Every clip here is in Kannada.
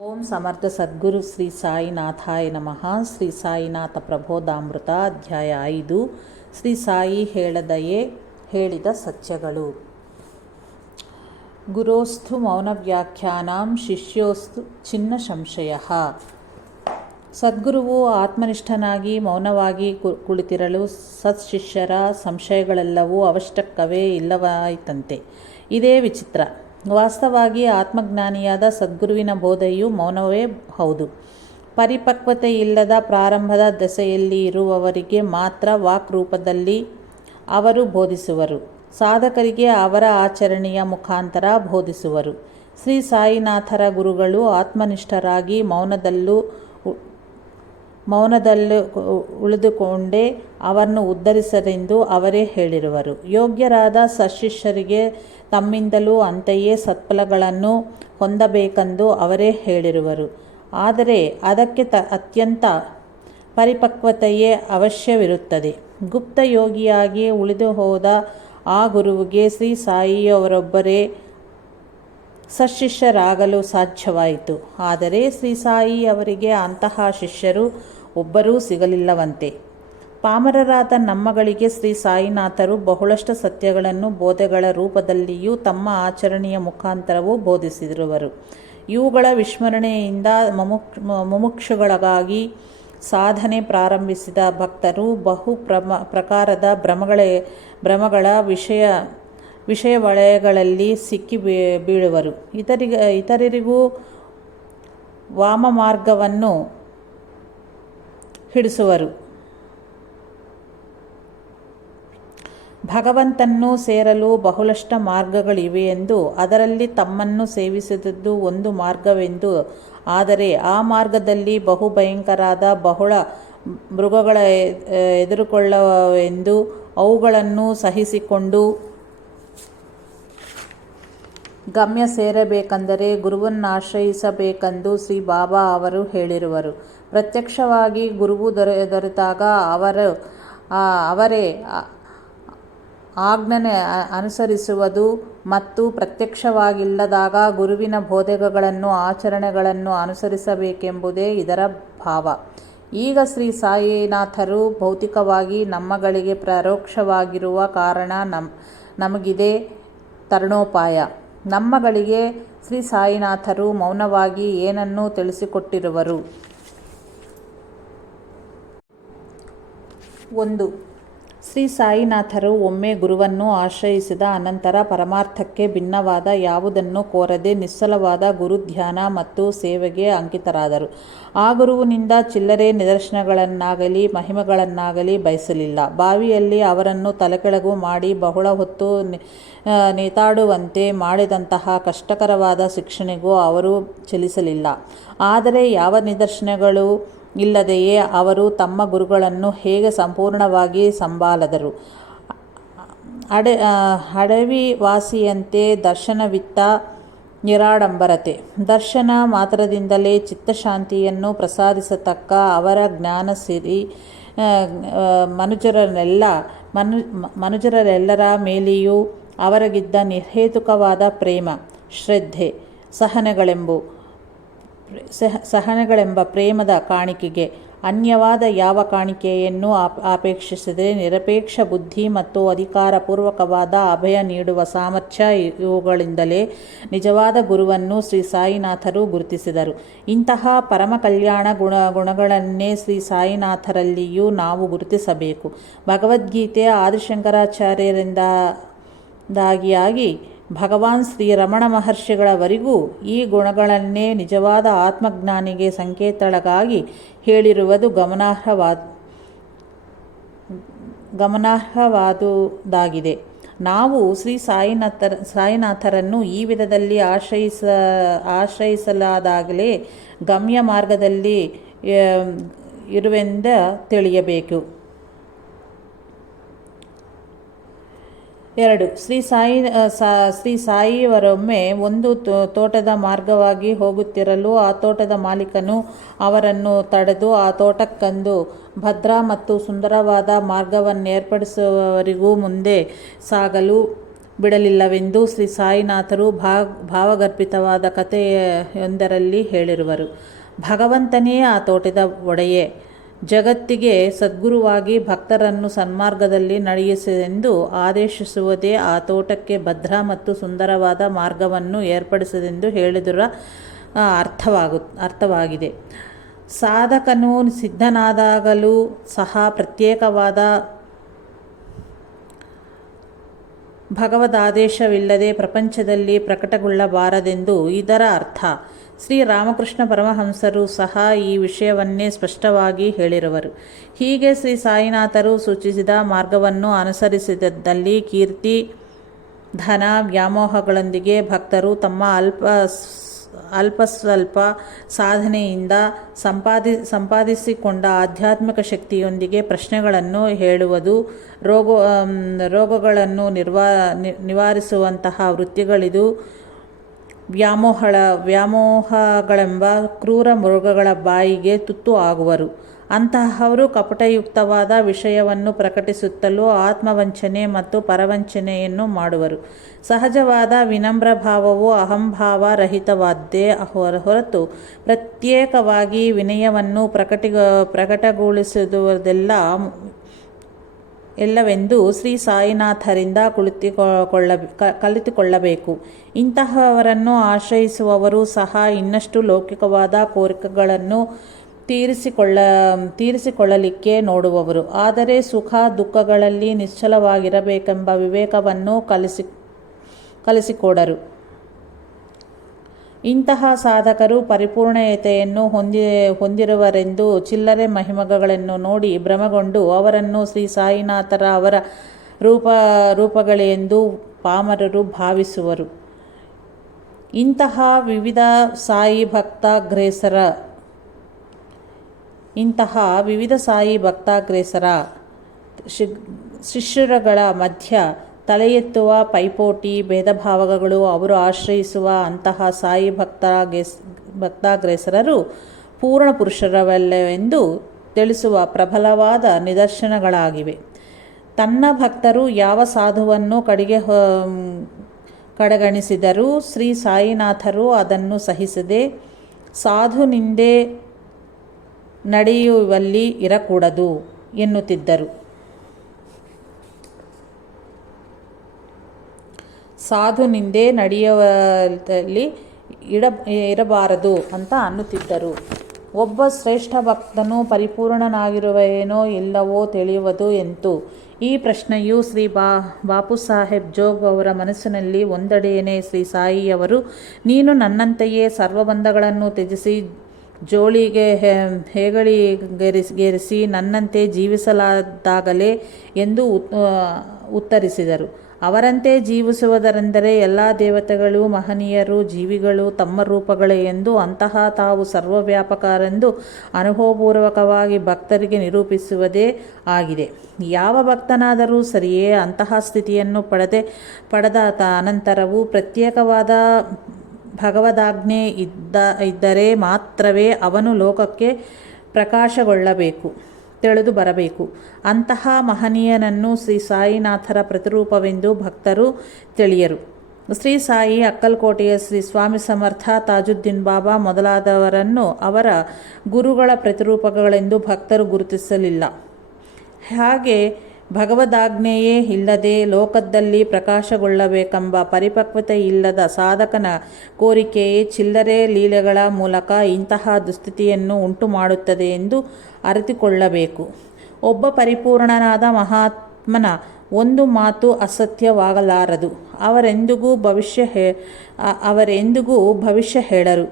ಓಂ ಸಮರ್ಥ ಸದ್ಗುರು ಶ್ರೀ ಸಾಯಿನಾಥಾಯ ನಮಃ. ಶ್ರೀ ಸಾಯಿನಾಥ ಪ್ರಬೋಧಾಮೃತ ಅಧ್ಯಾಯ 5. ಶ್ರೀ ಸಾಯಿ ಹೇಳದಯೇ ಹೇಳಿದ ಸತ್ಯಗಳು. ಗುರೋಸ್ತು ಮೌನ ವ್ಯಾಖ್ಯಾನಂ ಶಿಷ್ಯೋಸ್ತು ಚಿನ್ನ ಸಂಶಯ. ಸದ್ಗುರುವು ಆತ್ಮನಿಷ್ಠನಾಗಿ ಮೌನವಾಗಿ ಕುಳಿತಿರಲು ಸತ್ಶಿಷ್ಯರ ಸಂಶಯಗಳೆಲ್ಲವೂ ಅವಷ್ಟಕ್ಕವೇ ಇಲ್ಲವಾಯಿತಂತೆ. ಇದೇ ವಿಚಿತ್ರ. ವಾಸ್ತವವಾಗಿ ಆತ್ಮಜ್ಞಾನಿಯಾದ ಸದ್ಗುರುವಿನ ಬೋಧೆಯು ಮೌನವೇ ಹೌದು. ಪರಿಪಕ್ವತೆಯಿಲ್ಲದ ಪ್ರಾರಂಭದ ದೆಸೆಯಲ್ಲಿ ಇರುವವರಿಗೆ ಮಾತ್ರ ವಾಕ್ ರೂಪದಲ್ಲಿ ಅವರು ಬೋಧಿಸುವರು. ಸಾಧಕರಿಗೆ ಅವರ ಆಚರಣೆಯ ಮುಖಾಂತರ ಬೋಧಿಸುವರು. ಶ್ರೀ ಸಾಯಿನಾಥರ ಗುರುಗಳು ಆತ್ಮನಿಷ್ಠರಾಗಿ ಮೌನದಲ್ಲಿ ಉಳಿದುಕೊಂಡೇ ಅವರನ್ನು ಉದ್ಧರಿಸರೆಂದು ಅವರೇ ಹೇಳಿರುವರು. ಯೋಗ್ಯರಾದ ಸತ್ಶಿಷ್ಯರಿಗೆ ತಮ್ಮಿಂದಲೂ ಅಂತೆಯೇ ಸತ್ಫಲಗಳನ್ನು ಹೊಂದಬೇಕೆಂದು ಅವರೇ ಹೇಳಿರುವರು. ಆದರೆ ಅದಕ್ಕೆ ಅತ್ಯಂತ ಪರಿಪಕ್ವತೆಯೇ ಅವಶ್ಯವಿರುತ್ತದೆ. ಗುಪ್ತ ಯೋಗಿಯಾಗಿ ಉಳಿದು ಹೋದ ಆ ಗುರುವಿಗೆ ಶ್ರೀ ಸಾಯಿಯವರೊಬ್ಬರೇ ಸತ್ಶಿಷ್ಯರಾಗಲು ಸಾಧ್ಯವಾಯಿತು. ಆದರೆ ಶ್ರೀ ಸಾಯಿ ಅವರಿಗೆ ಅಂತಹ ಶಿಷ್ಯರು ಒಬ್ಬರೂ ಸಿಗಲಿಲ್ಲವಂತೆ. ಪಾಮರರಾದ ನಮ್ಮಗಳಿಗೆ ಶ್ರೀ ಸಾಯಿನಾಥರು ಬಹಳಷ್ಟು ಸತ್ಯಗಳನ್ನು ಬೋಧೆಗಳ ರೂಪದಲ್ಲಿಯೂ ತಮ್ಮ ಆಚರಣೆಯ ಮುಖಾಂತರವೂ ಬೋಧಿಸಿರುವರು. ಇವುಗಳ ವಿಸ್ಮರಣೆಯಿಂದ ಮುಮುಕ್ಷುಗಳಿಗಾಗಿ ಸಾಧನೆ ಪ್ರಾರಂಭಿಸಿದ ಭಕ್ತರು ಬಹು ಪ್ರಕಾರದ ಭ್ರಮಗಳ ವಿಷಯ ವಲಯಗಳಲ್ಲಿ ಸಿಕ್ಕಿ ಬೀಳುವರು. ಇತರರಿಗೂ ವಾಮ ಮಾರ್ಗವನ್ನು ಹಿಡಿಸುವರು. ಭಗವಂತನನ್ನು ಸೇರಲು ಬಹಳಷ್ಟು ಮಾರ್ಗಗಳಿವೆಯೆಂದು, ಅದರಲ್ಲಿ ತಮ್ಮನ್ನು ಸೇವಿಸಿದುದು ಒಂದು ಮಾರ್ಗವೆಂದು, ಆದರೆ ಆ ಮಾರ್ಗದಲ್ಲಿ ಬಹು ಭಯಂಕರಾದ ಬಹಳ ಮೃಗಗಳ ಎದುರುಕೊಳ್ಳವೆಂದು, ಅವುಗಳನ್ನು ಸಹಿಸಿಕೊಂಡು ಗಮ್ಯ ಸೇರಬೇಕೆಂದರೆ ಗುರುವನ್ನಾಶ್ರಯಿಸಬೇಕೆಂದು ಶ್ರೀ ಬಾಬಾ ಅವರು ಹೇಳಿರುವರು. ಪ್ರತ್ಯಕ್ಷವಾಗಿ ಗುರುವು ದೊರೆತಾಗ ಅವರೇ ಆಜ್ಞೆ ಅನುಸರಿಸುವುದು ಮತ್ತು ಪ್ರತ್ಯಕ್ಷವಾಗಿಲ್ಲದಾಗ ಗುರುವಿನ ಬೋಧೆಗಳನ್ನು ಆಚರಣೆಗಳನ್ನು ಅನುಸರಿಸಬೇಕೆಂಬುದೇ ಇದರ ಭಾವ. ಈಗ ಶ್ರೀ ಸಾಯಿನಾಥರು ಭೌತಿಕವಾಗಿ ನಮ್ಮಗಳಿಗೆ ಪರೋಕ್ಷವಾಗಿರುವ ಕಾರಣ ನಮಗಿದೆ ತರುಣೋಪಾಯ. ನಮ್ಮಗಳಿಗೆ ಶ್ರೀ ಸಾಯಿನಾಥರು ಮೌನವಾಗಿ ಏನನ್ನು ತಿಳಿಸಿಕೊಟ್ಟಿರುವರು. 1. ಶ್ರೀ ಸಾಯಿನಾಥರು ಒಮ್ಮೆ ಗುರುವನ್ನು ಆಶ್ರಯಿಸಿದ ಅನಂತರ ಪರಮಾರ್ಥಕ್ಕೆ ಭಿನ್ನವಾದ ಯಾವುದನ್ನು ಕೋರದೆ ನಿಶ್ಚಲವಾದ ಗುರುಧ್ಯಾನ ಮತ್ತು ಸೇವೆಗೆ ಅಂಕಿತರಾದರು. ಆ ಗುರುವಿನಿಂದ ಚಿಲ್ಲರೆ ನಿದರ್ಶನಗಳನ್ನಾಗಲಿ ಮಹಿಮೆಗಳನ್ನಾಗಲಿ ಬಯಸಲಿಲ್ಲ. ಬಾವಿಯಲ್ಲಿ ಅವರನ್ನು ತಲೆಕೆಳಗು ಮಾಡಿ ಬಹಳ ಹೊತ್ತು ನೇತಾಡುವಂತೆ ಮಾಡಿದಂತಹ ಕಷ್ಟಕರವಾದ ಶಿಕ್ಷಣೆಗೂ ಅವರು ಚಲಿಸಲಿಲ್ಲ. ಆದರೆ ಯಾವ ನಿದರ್ಶನಗಳು ಇಲ್ಲದೆಯೇ ಅವರು ತಮ್ಮ ಗುರುಗಳನ್ನು ಹೇಗೆ ಸಂಪೂರ್ಣವಾಗಿ ಸಂಭಾಲದರು. ಅಡವಿ ವಾಸಿಯಂತೆ ದರ್ಶನವಿತ್ತ ನಿರಾಡಂಬರತೆ. ದರ್ಶನ ಮಾತ್ರದಿಂದಲೇ ಚಿತ್ತಶಾಂತಿಯನ್ನು ಪ್ರಸಾದಿಸತಕ್ಕ ಅವರ ಜ್ಞಾನಸಿರಿ ಮನುಜರೆಲ್ಲರ ಮೇಲೆಯೂ ಅವರಿಗಿದ್ದ ನಿರ್ಹೇತುಕವಾದ ಪ್ರೇಮ, ಶ್ರದ್ಧೆ, ಸಹನೆಗಳೆಂಬ ಪ್ರೇಮದ ಕಾಣಿಕೆಗೆ ಅನ್ಯವಾದ ಯಾವ ಕಾಣಿಕೆಯನ್ನು ಅಪೇಕ್ಷಿಸದೆ ನಿರಪೇಕ್ಷ ಬುದ್ಧಿ ಮತ್ತು ಅಧಿಕಾರಪೂರ್ವಕವಾದ ಅಭಯ ನೀಡುವ ಸಾಮರ್ಥ್ಯ, ಇವುಗಳಿಂದಲೇ ನಿಜವಾದ ಗುರುವನ್ನು ಶ್ರೀ ಸಾಯಿನಾಥರು ಗುರುತಿಸಿದರು. ಇಂತಹ ಪರಮ ಕಲ್ಯಾಣ ಗುಣಗಳನ್ನೇ ಶ್ರೀ ಸಾಯಿನಾಥರಲ್ಲಿಯೂ ನಾವು ಗುರುತಿಸಬೇಕು. ಭಗವದ್ಗೀತೆ ಆದಿಶಂಕರಾಚಾರ್ಯರಿಂದಾಗಿ ಭಗವಾನ್ ಶ್ರೀ ರಮಣ ಮಹರ್ಷಿಗಳವರೆಗೂ ಈ ಗುಣಗಳನ್ನೇ ನಿಜವಾದ ಆತ್ಮಜ್ಞಾನಿಗೆ ಸಂಕೇತಗಳಾಗಿ ಹೇಳಿರುವುದು ಗಮನಾರ್ಹವಾದುದಾಗಿದೆ. ನಾವು ಶ್ರೀ ಸಾಯಿನಾಥರನ್ನು ಈ ವಿಧದಲ್ಲಿ ಆಶ್ರಯಿಸಲಾದಾಗಲೇ ಗಮ್ಯ ಮಾರ್ಗದಲ್ಲಿ ಇರುವೆಂದು ತಿಳಿಯಬೇಕು. 2. ಶ್ರೀ ಸಾಯಿಯವರೊಮ್ಮೆ ಒಂದು ತೋಟದ ಮಾರ್ಗವಾಗಿ ಹೋಗುತ್ತಿರಲು ಆ ತೋಟದ ಮಾಲೀಕನು ಅವರನ್ನು ತಡೆದು ಆ ತೋಟಕ್ಕೊಂದು ಭದ್ರ ಮತ್ತು ಸುಂದರವಾದ ಮಾರ್ಗವನ್ನೇರ್ಪಡಿಸುವವರೆಗೂ ಮುಂದೆ ಸಾಗಲು ಬಿಡಲಿಲ್ಲವೆಂದು ಶ್ರೀ ಸಾಯಿನಾಥರು ಭಾವಗರ್ಭಿತವಾದ ಕಥೆಯೊಂದರಲ್ಲಿ ಹೇಳಿರುವರು. ಭಗವಂತನೇ ಆ ತೋಟದ ಒಡೆಯೇ, ಜಗತ್ತಿಗೆ ಸದ್ಗುರುವಾಗಿ ಭಕ್ತರನ್ನು ಸನ್ಮಾರ್ಗದಲ್ಲಿ ನಡೆಯಿಸೆಂದು ಆದೇಶಿಸುವುದೇ ಆ ತೋಟಕ್ಕೆ ಭದ್ರ ಮತ್ತು ಸುಂದರವಾದ ಮಾರ್ಗವನ್ನು ಏರ್ಪಡಿಸದೆಂದು ಹೇಳಿದುರ ಅರ್ಥವಾಗಿದೆ. ಸಾಧಕನು ಸಿದ್ಧನಾದಾಗಲೂ ಸಹ ಪ್ರತ್ಯೇಕವಾದ ಭಗವದಾದೇಶವಿಲ್ಲದೆ ಪ್ರಪಂಚದಲ್ಲಿ ಪ್ರಕಟಗೊಳ್ಳಬಾರದೆಂದು ಇದರ ಅರ್ಥ. ಶ್ರೀ ರಾಮಕೃಷ್ಣ ಪರಮಹಂಸರು ಸಹ ಈ ವಿಷಯವನ್ನೇ ಸ್ಪಷ್ಟವಾಗಿ ಹೇಳಿರುವರು. ಹೀಗೆ ಶ್ರೀ ಸಾಯಿನಾಥರು ಸೂಚಿಸಿದ ಮಾರ್ಗವನ್ನು ಅನುಸರಿಸಿದಲ್ಲಿ ಕೀರ್ತಿ, ಧನ, ವ್ಯಾಮೋಹಗಳೊಂದಿಗೆ ಭಕ್ತರು ತಮ್ಮ ಅಲ್ಪಸ್ವಲ್ಪ ಸಾಧನೆಯಿಂದ ಸಂಪಾದಿಸಿಕೊಂಡ ಆಧ್ಯಾತ್ಮಿಕ ಶಕ್ತಿಯೊಂದಿಗೆ ಪ್ರಶ್ನೆಗಳನ್ನು ಹೇಳುವುದು, ರೋಗಗಳನ್ನು ನಿವಾರಿಸುವಂತಹ ವೃತ್ತಿಗಳಿದು, ವ್ಯಾಮೋಹಗಳೆಂಬ ಕ್ರೂರ ಮೃಗಗಳ ಬಾಯಿಗೆ ತುತ್ತು ಆಗುವರು. ಅಂತಹವರು ಕಪಟಯುಕ್ತವಾದ ವಿಷಯವನ್ನು ಪ್ರಕಟಿಸುತ್ತಲೂ ಆತ್ಮವಂಚನೆ ಮತ್ತು ಪರವಂಚನೆಯನ್ನು ಮಾಡುವರು. ಸಹಜವಾದ ವಿನಮ್ರ ಭಾವವು ಅಹಂಭಾವ ರಹಿತವಾದ್ದೇ ಹೊರತು ಪ್ರತ್ಯೇಕವಾಗಿ ವಿನಯವನ್ನು ಪ್ರಕಟಗೊಳಿಸುವುದೆಲ್ಲವೆಂದು ಶ್ರೀ ಸಾಯಿನಾಥರಿಂದ ಕಲಿತುಕೊಳ್ಳಬೇಕು. ಇಂತಹವರನ್ನು ಆಶ್ರಯಿಸುವವರು ಸಹ ಇನ್ನಷ್ಟು ಲೌಕಿಕವಾದ ಕೋರಿಕೆಗಳನ್ನು ತೀರಿಸಿಕೊಳ್ಳಲಿಕ್ಕೆ ನೋಡುವವರು. ಆದರೆ ಸುಖ ದುಃಖಗಳಲ್ಲಿ ನಿಶ್ಚಲವಾಗಿರಬೇಕೆಂಬ ವಿವೇಕವನ್ನು ಕಲಿಸಿಕೊಡರು. ಇಂತಹ ಸಾಧಕರು ಪರಿಪೂರ್ಣತೆಯನ್ನು ಹೊಂದಿರುವರೆಂದು ಚಿಲ್ಲರೆ ಮಹಿಮಗಳನ್ನು ನೋಡಿ ಭ್ರಮಗೊಂಡು ಅವರನ್ನು ಶ್ರೀ ಸಾಯಿನಾಥರ ಅವರ ರೂಪಗಳೆಂದು ಪಾಮರರು ಭಾವಿಸುವರು. ಇಂತಹ ವಿವಿಧ ಸಾಯಿ ಭಕ್ತಾಗ್ರೇಸರ ಶಿಷ್ಯರುಗಳ ಮಧ್ಯ ತಲೆ ಎತ್ತುವ ಪೈಪೋಟಿ, ಭೇದಭಾವಗಳು ಅವರು ಆಶ್ರಯಿಸುವ ಅಂತಹ ಸಾಯಿ ಭಕ್ತಾಗ್ರೇಸರರು ಪೂರ್ಣ ಪುರುಷರವಲ್ಲವೆಂದು ತಿಳಿಸುವ ಪ್ರಬಲವಾದ ನಿದರ್ಶನಗಳಾಗಿವೆ. ತನ್ನ ಭಕ್ತರು ಯಾವ ಸಾಧುವನ್ನು ಕಡೆಗಣಿಸಿದರೂ ಶ್ರೀ ಸಾಯಿನಾಥರು ಅದನ್ನು ಸಹಿಸದೆ ಸಾಧು ನಿಂದೆ ನಡೆಯುವಲ್ಲಿ ಇರಕೂಡದು ಎನ್ನುತ್ತಿದ್ದರು. ಸಾಧು ನಿಂದೆ ನಡೆಯುವಲ್ಲಿ ಇರಬಾರದು ಅಂತ ಅನ್ನುತ್ತಿದ್ದರು. ಒಬ್ಬ ಶ್ರೇಷ್ಠ ಭಕ್ತನು ಪರಿಪೂರ್ಣನಾಗಿರುವೆನೋ ಇಲ್ಲವೋ ತಿಳಿಯುವುದು ಎಂತು? ಈ ಪ್ರಶ್ನೆಯು ಶ್ರೀ ಬಾಪು ಸಾಹೇಬ್ ಜೋಗ್ ಅವರ ಮನಸ್ಸಿನಲ್ಲಿ ಒಂದೆಡೆಯೇ ಶ್ರೀ ಸಾಯಿಯವರು ನೀನು ನನ್ನಂತೆಯೇ ಸರ್ವಬಂಧಗಳನ್ನು ತ್ಯಜಿಸಿ ಜೋಳಿಗೆ ಹೇಗಳಿಗೇರಿಸಿ ನನ್ನಂತೆ ಜೀವಿಸಲಾದಾಗಲೇ ಎಂದು ಉತ್ತರಿಸಿದರು. ಅವರಂತೆ ಜೀವಿಸುವುದರೆಂದರೆ ಎಲ್ಲ ದೇವತೆಗಳು, ಮಹನೀಯರು, ಜೀವಿಗಳು ತಮ್ಮ ರೂಪಗಳೇ ಎಂದು ಅಂತಹ ತಾವು ಸರ್ವವ್ಯಾಪಕರೆಂದು ಅನುಭವಪೂರ್ವಕವಾಗಿ ಭಕ್ತರಿಗೆ ನಿರೂಪಿಸುವುದೇ ಆಗಿದೆ. ಯಾವ ಭಕ್ತನಾದರೂ ಸರಿಯೇ ಅಂತಹ ಸ್ಥಿತಿಯನ್ನು ಪಡೆದ ಅನಂತರವೂ ಪ್ರತ್ಯೇಕವಾದ ಭಗವದಾಜ್ಞೆ ಇದ್ದರೆ ಮಾತ್ರವೇ ಅವನು ಲೋಕಕ್ಕೆ ಪ್ರಕಾಶಗೊಳ್ಳಬೇಕು, ತಿಳಿದು ಬರಬೇಕು. ಅಂತಹ ಮಹನೀಯನನ್ನು ಶ್ರೀ ಸಾಯಿನಾಥರ ಪ್ರತಿರೂಪವೆಂದು ಭಕ್ತರು ತಿಳಿಯರು. ಶ್ರೀ ಸಾಯಿ, ಅಕ್ಕಲ್ಕೋಟೆಯ ಶ್ರೀ ಸ್ವಾಮಿ ಸಮರ್ಥ, ತಾಜುದ್ದೀನ್ ಬಾಬಾ ಮೊದಲಾದವರನ್ನು ಅವರ ಗುರುಗಳ ಪ್ರತಿರೂಪಗಳೆಂದು ಭಕ್ತರು ಗುರುತಿಸಲಿಲ್ಲ. ಹಾಗೆ ಭಗವದಾಜ್ಞೆಯೇ ಇಲ್ಲದೆ ಲೋಕದಲ್ಲಿ ಪ್ರಕಾಶಗೊಳ್ಳಬೇಕೆಂಬ ಪರಿಪಕ್ವತೆ ಇಲ್ಲದ ಸಾಧಕನ ಕೋರಿಕೆಯೇ ಚಿಲ್ಲರೆ ಲೀಲೆಗಳ ಮೂಲಕ ಇಂತಹ ದುಸ್ಥಿತಿಯನ್ನು ಉಂಟು ಮಾಡುತ್ತದೆ ಎಂದು ಅರಿತುಕೊಳ್ಳಬೇಕು. ಒಬ್ಬ ಪರಿಪೂರ್ಣನಾದ ಮಹಾತ್ಮನ ಒಂದು ಮಾತು ಅಸತ್ಯವಾಗಲಾರದು. ಅವರೆಂದಿಗೂ ಭವಿಷ್ಯ ಹೇಳರು,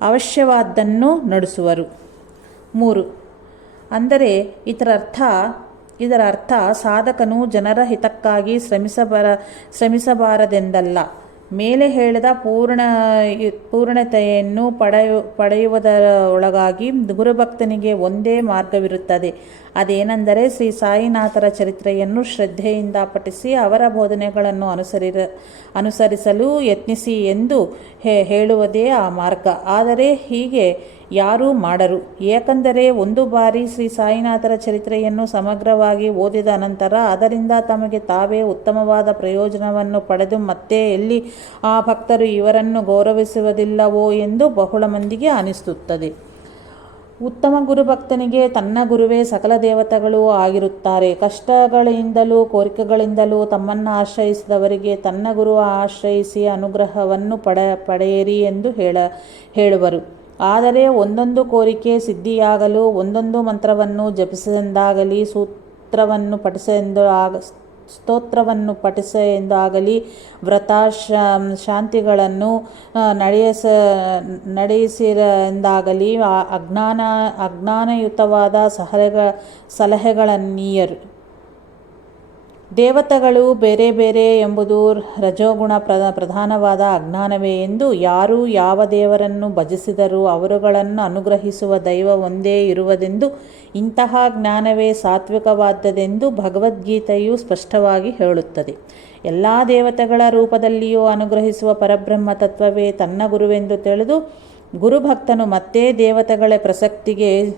ಅವಶ್ಯವಾದ್ದನ್ನು ನಡೆಸುವರು. 3. ಅಂದರೆ ಇದರ ಅರ್ಥ ಸಾಧಕನು ಜನರ ಹಿತಕ್ಕಾಗಿ ಶ್ರಮಿಸಬಾರದೆಂದಲ್ಲ. ಮೇಲೆ ಹೇಳಿದ ಪೂರ್ಣತೆಯನ್ನು ಪಡೆಯುವುದರೊಳಗಾಗಿ ಗುರುಭಕ್ತನಿಗೆ ಒಂದೇ ಮಾರ್ಗವಿರುತ್ತದೆ. ಅದೇನೆಂದರೆ ಶ್ರೀ ಸಾಯಿನಾಥರ ಚರಿತ್ರೆಯನ್ನು ಶ್ರದ್ಧೆಯಿಂದ ಪಠಿಸಿ ಅವರ ಬೋಧನೆಗಳನ್ನು ಅನುಸರಿಸಲು ಯತ್ನಿಸಿ ಎಂದು ಹೇಳುವುದೇ ಆ ಮಾರ್ಗ. ಆದರೆ ಹೀಗೆ ಯಾರೂ ಮಾಡರು. ಏಕೆಂದರೆ ಒಂದು ಬಾರಿ ಶ್ರೀ ಸಾಯಿನಾಥರ ಚರಿತ್ರೆಯನ್ನು ಸಮಗ್ರವಾಗಿ ಓದಿದ ನಂತರ ಅದರಿಂದ ತಮಗೆ ತಾವೇ ಉತ್ತಮವಾದ ಪ್ರಯೋಜನವನ್ನು ಪಡೆದು ಮತ್ತೆ ಎಲ್ಲಿ ಆ ಭಕ್ತರು ಇವರನ್ನು ಗೌರವಿಸುವುದಿಲ್ಲವೋ ಎಂದು ಬಹಳ ಮಂದಿಗೆ ಅನಿಸುತ್ತದೆ. ಉತ್ತಮ ಗುರುಭಕ್ತನಿಗೆ ತನ್ನ ಗುರುವೇ ಸಕಲ ದೇವತೆಗಳೂ ಆಗಿರುತ್ತಾರೆ. ಕಷ್ಟಗಳಿಂದಲೂ ಕೋರಿಕೆಗಳಿಂದಲೂ ತಮ್ಮನ್ನು ಆಶ್ರಯಿಸಿದವರಿಗೆ ತನ್ನ ಗುರು ಆಶ್ರಯಿಸಿ ಅನುಗ್ರಹವನ್ನು ಪಡೆಯಿರಿ ಎಂದು ಹೇಳುವರು. ಆದರೆ ಒಂದೊಂದು ಕೋರಿಕೆ ಸಿದ್ಧಿಯಾಗಲು ಒಂದೊಂದು ಮಂತ್ರವನ್ನು ಜಪಿಸೆಂದಾಗಲಿ ಸ್ತೋತ್ರವನ್ನು ಪಠಿಸೆಂದಾಗಲಿ ವ್ರತ ಶಾಂತಿಗಳನ್ನು ನಡೆಸಿರೆಂದಾಗಲಿ ಅಜ್ಞಾನಯುತವಾದ ಸಲಹೆಗಳನ್ನೀಯರು. ದೇವತೆಗಳು ಬೇರೆ ಬೇರೆ ಎಂಬುದು ರಜೋಗುಣ ಪ್ರಧಾನವಾದ ಅಜ್ಞಾನವೇ ಎಂದು ಯಾರು ಯಾವ ದೇವರನ್ನು ಭಜಿಸಿದರೂ ಅವರುಗಳನ್ನು ಅನುಗ್ರಹಿಸುವ ದೈವ ಒಂದೇ ಇರುವುದೆಂದು ಇಂತಹ ಜ್ಞಾನವೇ ಸಾತ್ವಿಕವಾದದ್ದೆಂದು ಭಗವದ್ಗೀತೆಯು ಸ್ಪಷ್ಟವಾಗಿ ಹೇಳುತ್ತದೆ. ಎಲ್ಲ ದೇವತೆಗಳ ರೂಪದಲ್ಲಿಯೂ ಅನುಗ್ರಹಿಸುವ ಪರಬ್ರಹ್ಮ ತತ್ವವೇ ತನ್ನ ಗುರುವೆಂದು ತಿಳಿದು ಗುರುಭಕ್ತನು ಮತ್ತೆ ದೇವತೆಗಳ ಪ್ರಸಕ್ತಿಗೆ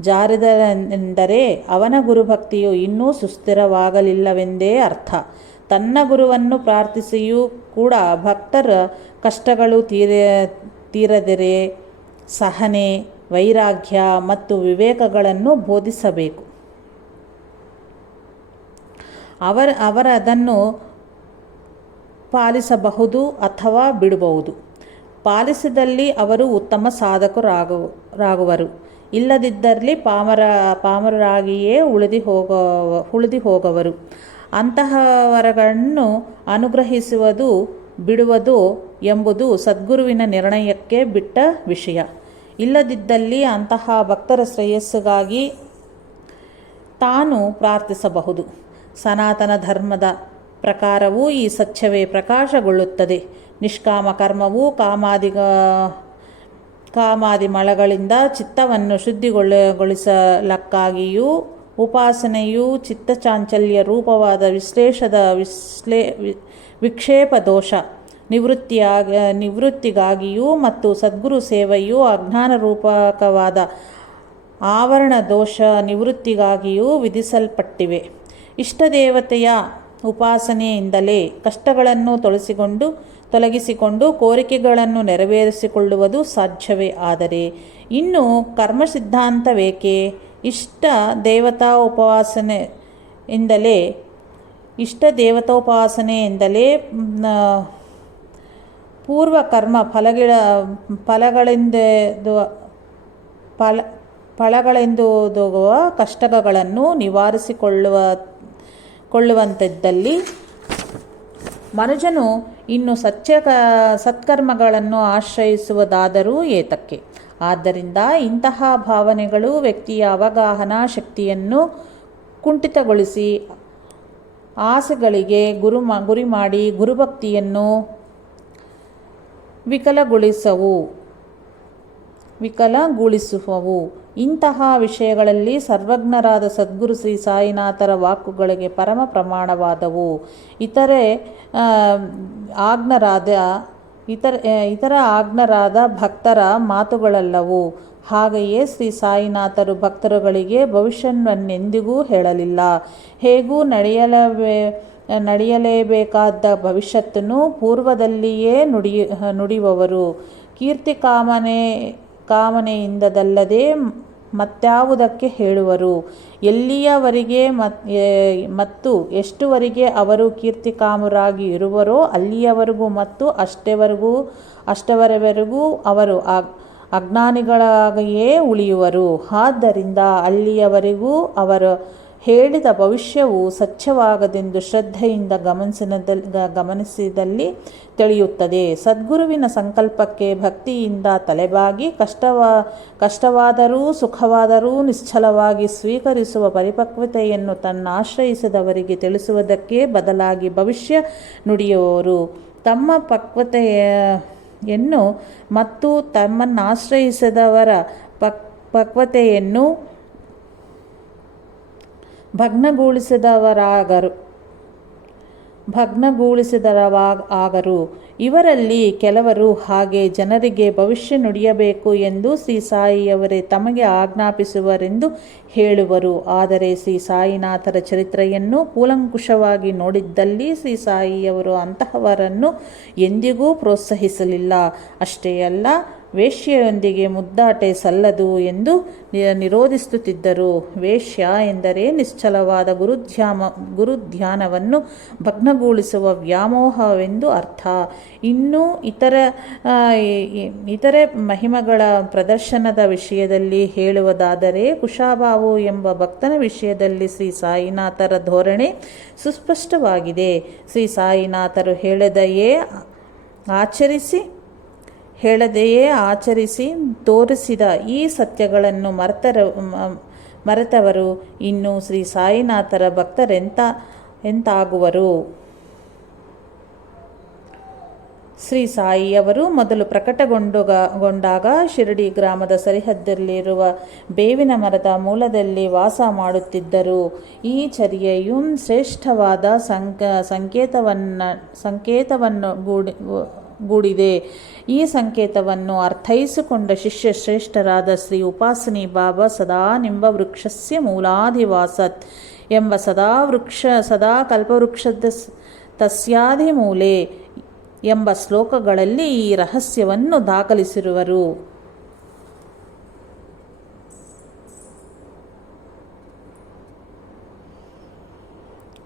ಜಾರಿದನೆಂದರೆ ಅವನ ಗುರುಭಕ್ತಿಯು ಇನ್ನೂ ಸುಸ್ಥಿರವಾಗಲಿಲ್ಲವೆಂದೇ ಅರ್ಥ. ತನ್ನ ಗುರುವನ್ನು ಪ್ರಾರ್ಥಿಸಿಯೂ ಕೂಡ ಭಕ್ತರ ಕಷ್ಟಗಳು ತೀರದಿರೆ ಸಹನೆ, ವೈರಾಗ್ಯ ಮತ್ತು ವಿವೇಕಗಳನ್ನು ಬೋಧಿಸಬೇಕು. ಅವರದನ್ನು ಪಾಲಿಸಬಹುದು ಅಥವಾ ಬಿಡಬಹುದು. ಪಾಲಿಸಿದಲ್ಲಿ ಅವರು ಉತ್ತಮ ಸಾಧಕರಾಗುವರು. ಇಲ್ಲದಿದ್ದಲ್ಲಿ ಪಾಮರರಾಗಿಯೇ ಉಳಿದು ಹೋಗುವರು. ಅಂತಹವರನ್ನು ಅನುಗ್ರಹಿಸುವುದು ಬಿಡುವುದು ಎಂಬುದು ಸದ್ಗುರುವಿನ ನಿರ್ಣಯಕ್ಕೆ ಬಿಟ್ಟ ವಿಷಯ. ಇಲ್ಲದಿದ್ದಲ್ಲಿ ಅಂತಹ ಭಕ್ತರ ಶ್ರೇಯಸ್ಸಿಗಾಗಿ ತಾನು ಪ್ರಾರ್ಥಿಸಬಹುದು. ಸನಾತನ ಧರ್ಮದ ಪ್ರಕಾರವೂ ಈ ಸತ್ಯವೇ ಪ್ರಕಾಶಗೊಳ್ಳುತ್ತದೆ. ನಿಷ್ಕಾಮ ಕರ್ಮವು ಕಾಮಾದಿ ಮಳಗಳಿಂದ ಚಿತ್ತವನ್ನು ಶುದ್ಧಿಗೊಳಿಸಲಕ್ಕಾಗಿಯೂ ಉಪಾಸನೆಯು ಚಿತ್ತಚಾಂಚಲ್ಯ ರೂಪವಾದ ವಿಕ್ಷೇಪ ದೋಷ ನಿವೃತ್ತಿಗಾಗಿಯೂ ಮತ್ತು ಸದ್ಗುರು ಸೇವೆಯು ಅಜ್ಞಾನ ರೂಪಕವಾದ ಆವರಣ ದೋಷ ನಿವೃತ್ತಿಗಾಗಿಯೂ ವಿಧಿಸಲ್ಪಟ್ಟಿವೆ. ಇಷ್ಟದೇವತೆಯ ಉಪಾಸನೆಯಿಂದಲೇ ಕಷ್ಟಗಳನ್ನು ತೊಲಗಿಸಿಕೊಂಡು ಕೋರಿಕೆಗಳನ್ನು ನೆರವೇರಿಸಿಕೊಳ್ಳುವುದು ಸಾಧ್ಯವೇ. ಆದರೆ ಇನ್ನು ಕರ್ಮ ಸಿದ್ಧಾಂತವೇಕೆ? ಇಷ್ಟ ದೇವತೋಪಾಸನೆಯಿಂದಲೇ ಪೂರ್ವ ಕರ್ಮ ಫಲಗಳೆಂದುದುವ ಕಷ್ಟಗಳನ್ನು ನಿವಾರಿಸಿಕೊಳ್ಳುವಂಥದ್ದಲ್ಲಿ ಮನುಜನು ಇನ್ನು ಸತ್ಕರ್ಮಗಳನ್ನು ಆಶ್ರಯಿಸುವುದಾದರೂ ಏತಕ್ಕೆ? ಆದ್ದರಿಂದ ಇಂತಹ ಭಾವನೆಗಳು ವ್ಯಕ್ತಿಯ ಅವಗಾಹನಾ ಶಕ್ತಿಯನ್ನು ಕುಂಠಿತಗೊಳಿಸಿ ಆಸೆಗಳಿಗೆ ಗುರಿ ಮಾಡಿ ಗುರುಭಕ್ತಿಯನ್ನು ವಿಕಲಗೊಳಿಸುವವು. ಇಂತಹ ವಿಷಯಗಳಲ್ಲಿ ಸರ್ವಜ್ಞರಾದ ಸದ್ಗುರು ಶ್ರೀ ಸಾಯಿನಾಥರ ವಾಕುಗಳಿಗೆ ಪರಮ ಪ್ರಮಾಣವಾದವು. ಇತರ ಆಜ್ಞರಾದ ಭಕ್ತರ ಮಾತುಗಳಲ್ಲವು. ಹಾಗೆಯೇ ಶ್ರೀ ಸಾಯಿನಾಥರು ಭಕ್ತರುಗಳಿಗೆ ಭವಿಷ್ಯವನ್ನೆಂದಿಗೂ ಹೇಳಲಿಲ್ಲ. ಹೇಗೂ ನಡೆಯಲೇಬೇಕಾದ ಭವಿಷ್ಯತ್ತನ್ನು ಪೂರ್ವದಲ್ಲಿಯೇ ನುಡಿಯುವವರು. ಕೀರ್ತಿ ಕಾಮನೆಯಿಂದಲ್ಲದೆ ಮತ್ಯಾವುದಕ್ಕೆ ಹೇಳುವರು? ಎಲ್ಲಿಯವರೆಗೆ ಮತ್ತು ಎಷ್ಟುವರೆಗೆ ಅವರು ಕೀರ್ತಿಕಾಮರಾಗಿ ಇರುವರೋ ಅಲ್ಲಿಯವರೆಗೂ ಮತ್ತು ಅಷ್ಟರವರೆಗೂ ಅವರು ಅಜ್ಞಾನಿಗಳಾಗಿಯೇ ಉಳಿಯುವರು. ಆದ್ದರಿಂದ ಅಲ್ಲಿಯವರೆಗೂ ಅವರು ಹೇಳಿದ ಭವಿಷ್ಯವು ಸತ್ಯವಾಗದೆಂದು ಶ್ರದ್ಧೆಯಿಂದ ಗಮನಿಸಿದಲ್ಲಿ ತಿಳಿಯುತ್ತದೆ. ಸದ್ಗುರುವಿನ ಸಂಕಲ್ಪಕ್ಕೆ ಭಕ್ತಿಯಿಂದ ತಲೆಬಾಗಿ ಕಷ್ಟವಾದರೂ ಸುಖವಾದರೂ ನಿಶ್ಚಲವಾಗಿ ಸ್ವೀಕರಿಸುವ ಪರಿಪಕ್ವತೆಯನ್ನು ತನ್ನ ಆಶ್ರಯಿಸಿದವರಿಗೆ ತಿಳಿಸುವುದಕ್ಕೆ ಬದಲಾಗಿ ಭವಿಷ್ಯ ನುಡಿಯುವವರು ತಮ್ಮ ಪಕ್ವತೆಯನ್ನು ಮತ್ತು ತಮ್ಮನ್ನಾಶ್ರಯಿಸಿದವರ ಪಕ್ವತೆಯನ್ನು ಭಗ್ನಗೊಳಿಸಿದವರಾಗರು. ಆಗರು. ಇವರಲ್ಲಿ ಕೆಲವರು ಹಾಗೆ ಜನರಿಗೆ ಭವಿಷ್ಯ ನುಡಿಯಬೇಕು ಎಂದು ಶ್ರೀ ಸಾಯಿಯವರೇ ತಮಗೆ ಆಜ್ಞಾಪಿಸುವರೆಂದು ಹೇಳುವರು. ಆದರೆ ಶ್ರೀ ಸಾಯಿನಾಥರ ಚರಿತ್ರೆಯನ್ನು ಕೂಲಂಕುಷವಾಗಿ ನೋಡಿದ್ದಲ್ಲಿ ಶ್ರೀ ಸಾಯಿಯವರು ಅಂತಹವರನ್ನು ಎಂದಿಗೂ ಪ್ರೋತ್ಸಾಹಿಸಲಿಲ್ಲ. ಅಷ್ಟೇ ಅಲ್ಲ, ವೇಶ್ಯೆಯೊಂದಿಗೆ ಮುದ್ದಾಟೆ ಸಲ್ಲದು ಎಂದು ನಿರೋಧಿಸುತ್ತಿದ್ದರು. ವೇಶ್ಯ ಎಂದರೆ ನಿಶ್ಚಲವಾದ ಗುರುಧ್ಯಾನವನ್ನು ಭಗ್ನಗೊಳಿಸುವ ವ್ಯಾಮೋಹವೆಂದು ಅರ್ಥ. ಇನ್ನು ಇತರೆ ಮಹಿಮೆಗಳ ಪ್ರದರ್ಶನದ ವಿಷಯದಲ್ಲಿ ಹೇಳುವುದಾದರೆ, ಕುಶಾಬಾವು ಎಂಬ ಭಕ್ತನ ವಿಷಯದಲ್ಲಿ ಶ್ರೀ ಸಾಯಿನಾಥರ ಧೋರಣೆ ಸುಸ್ಪಷ್ಟವಾಗಿದೆ. ಶ್ರೀ ಸಾಯಿನಾಥರು ಹೇಳದೆಯೇ ಆಚರಿಸಿ ತೋರಿಸಿದ ಈ ಸತ್ಯಗಳನ್ನು ಮರೆತವರು ಇನ್ನು ಶ್ರೀ ಸಾಯಿನಾಥರ ಭಕ್ತರೆಂತಾಗುವರು? ಶ್ರೀ ಸಾಯಿಯವರು ಮೊದಲು ಪ್ರಕಟಗೊಂಡಾಗ ಶಿರಡಿ ಗ್ರಾಮದ ಸರಿಹದ್ದಲ್ಲಿರುವ ಬೇವಿನ ಮರದ ಮೂಲದಲ್ಲಿ ವಾಸ ಮಾಡುತ್ತಿದ್ದರು. ಈ ಚರ್ಯೆಯು ಶ್ರೇಷ್ಠವಾದ ಸಂಕೇತವನ್ನು ಗೂಡಿದೆ. ಈ ಸಂಕೇತವನ್ನು ಅರ್ಥೈಸಿಕೊಂಡ ಶಿಷ್ಯ ಶ್ರೇಷ್ಠರಾದ ಶ್ರೀ ಉಪಾಸನಿ ಬಾಬಾ ಸದಾ ನಿಂಬ ವೃಕ್ಷಸ್ಯ ಮೂಲಾಧಿವಾಸತ್ ಎಂಬ ಸದಾ ಕಲ್ಪವೃಕ್ಷದ ತಸ್ಯಾಧಿ ಮೂಲೆ ಎಂಬ ಶ್ಲೋಕಗಳಲ್ಲಿ ಈ ರಹಸ್ಯವನ್ನು ದಾಖಲಿಸಿರುವರು.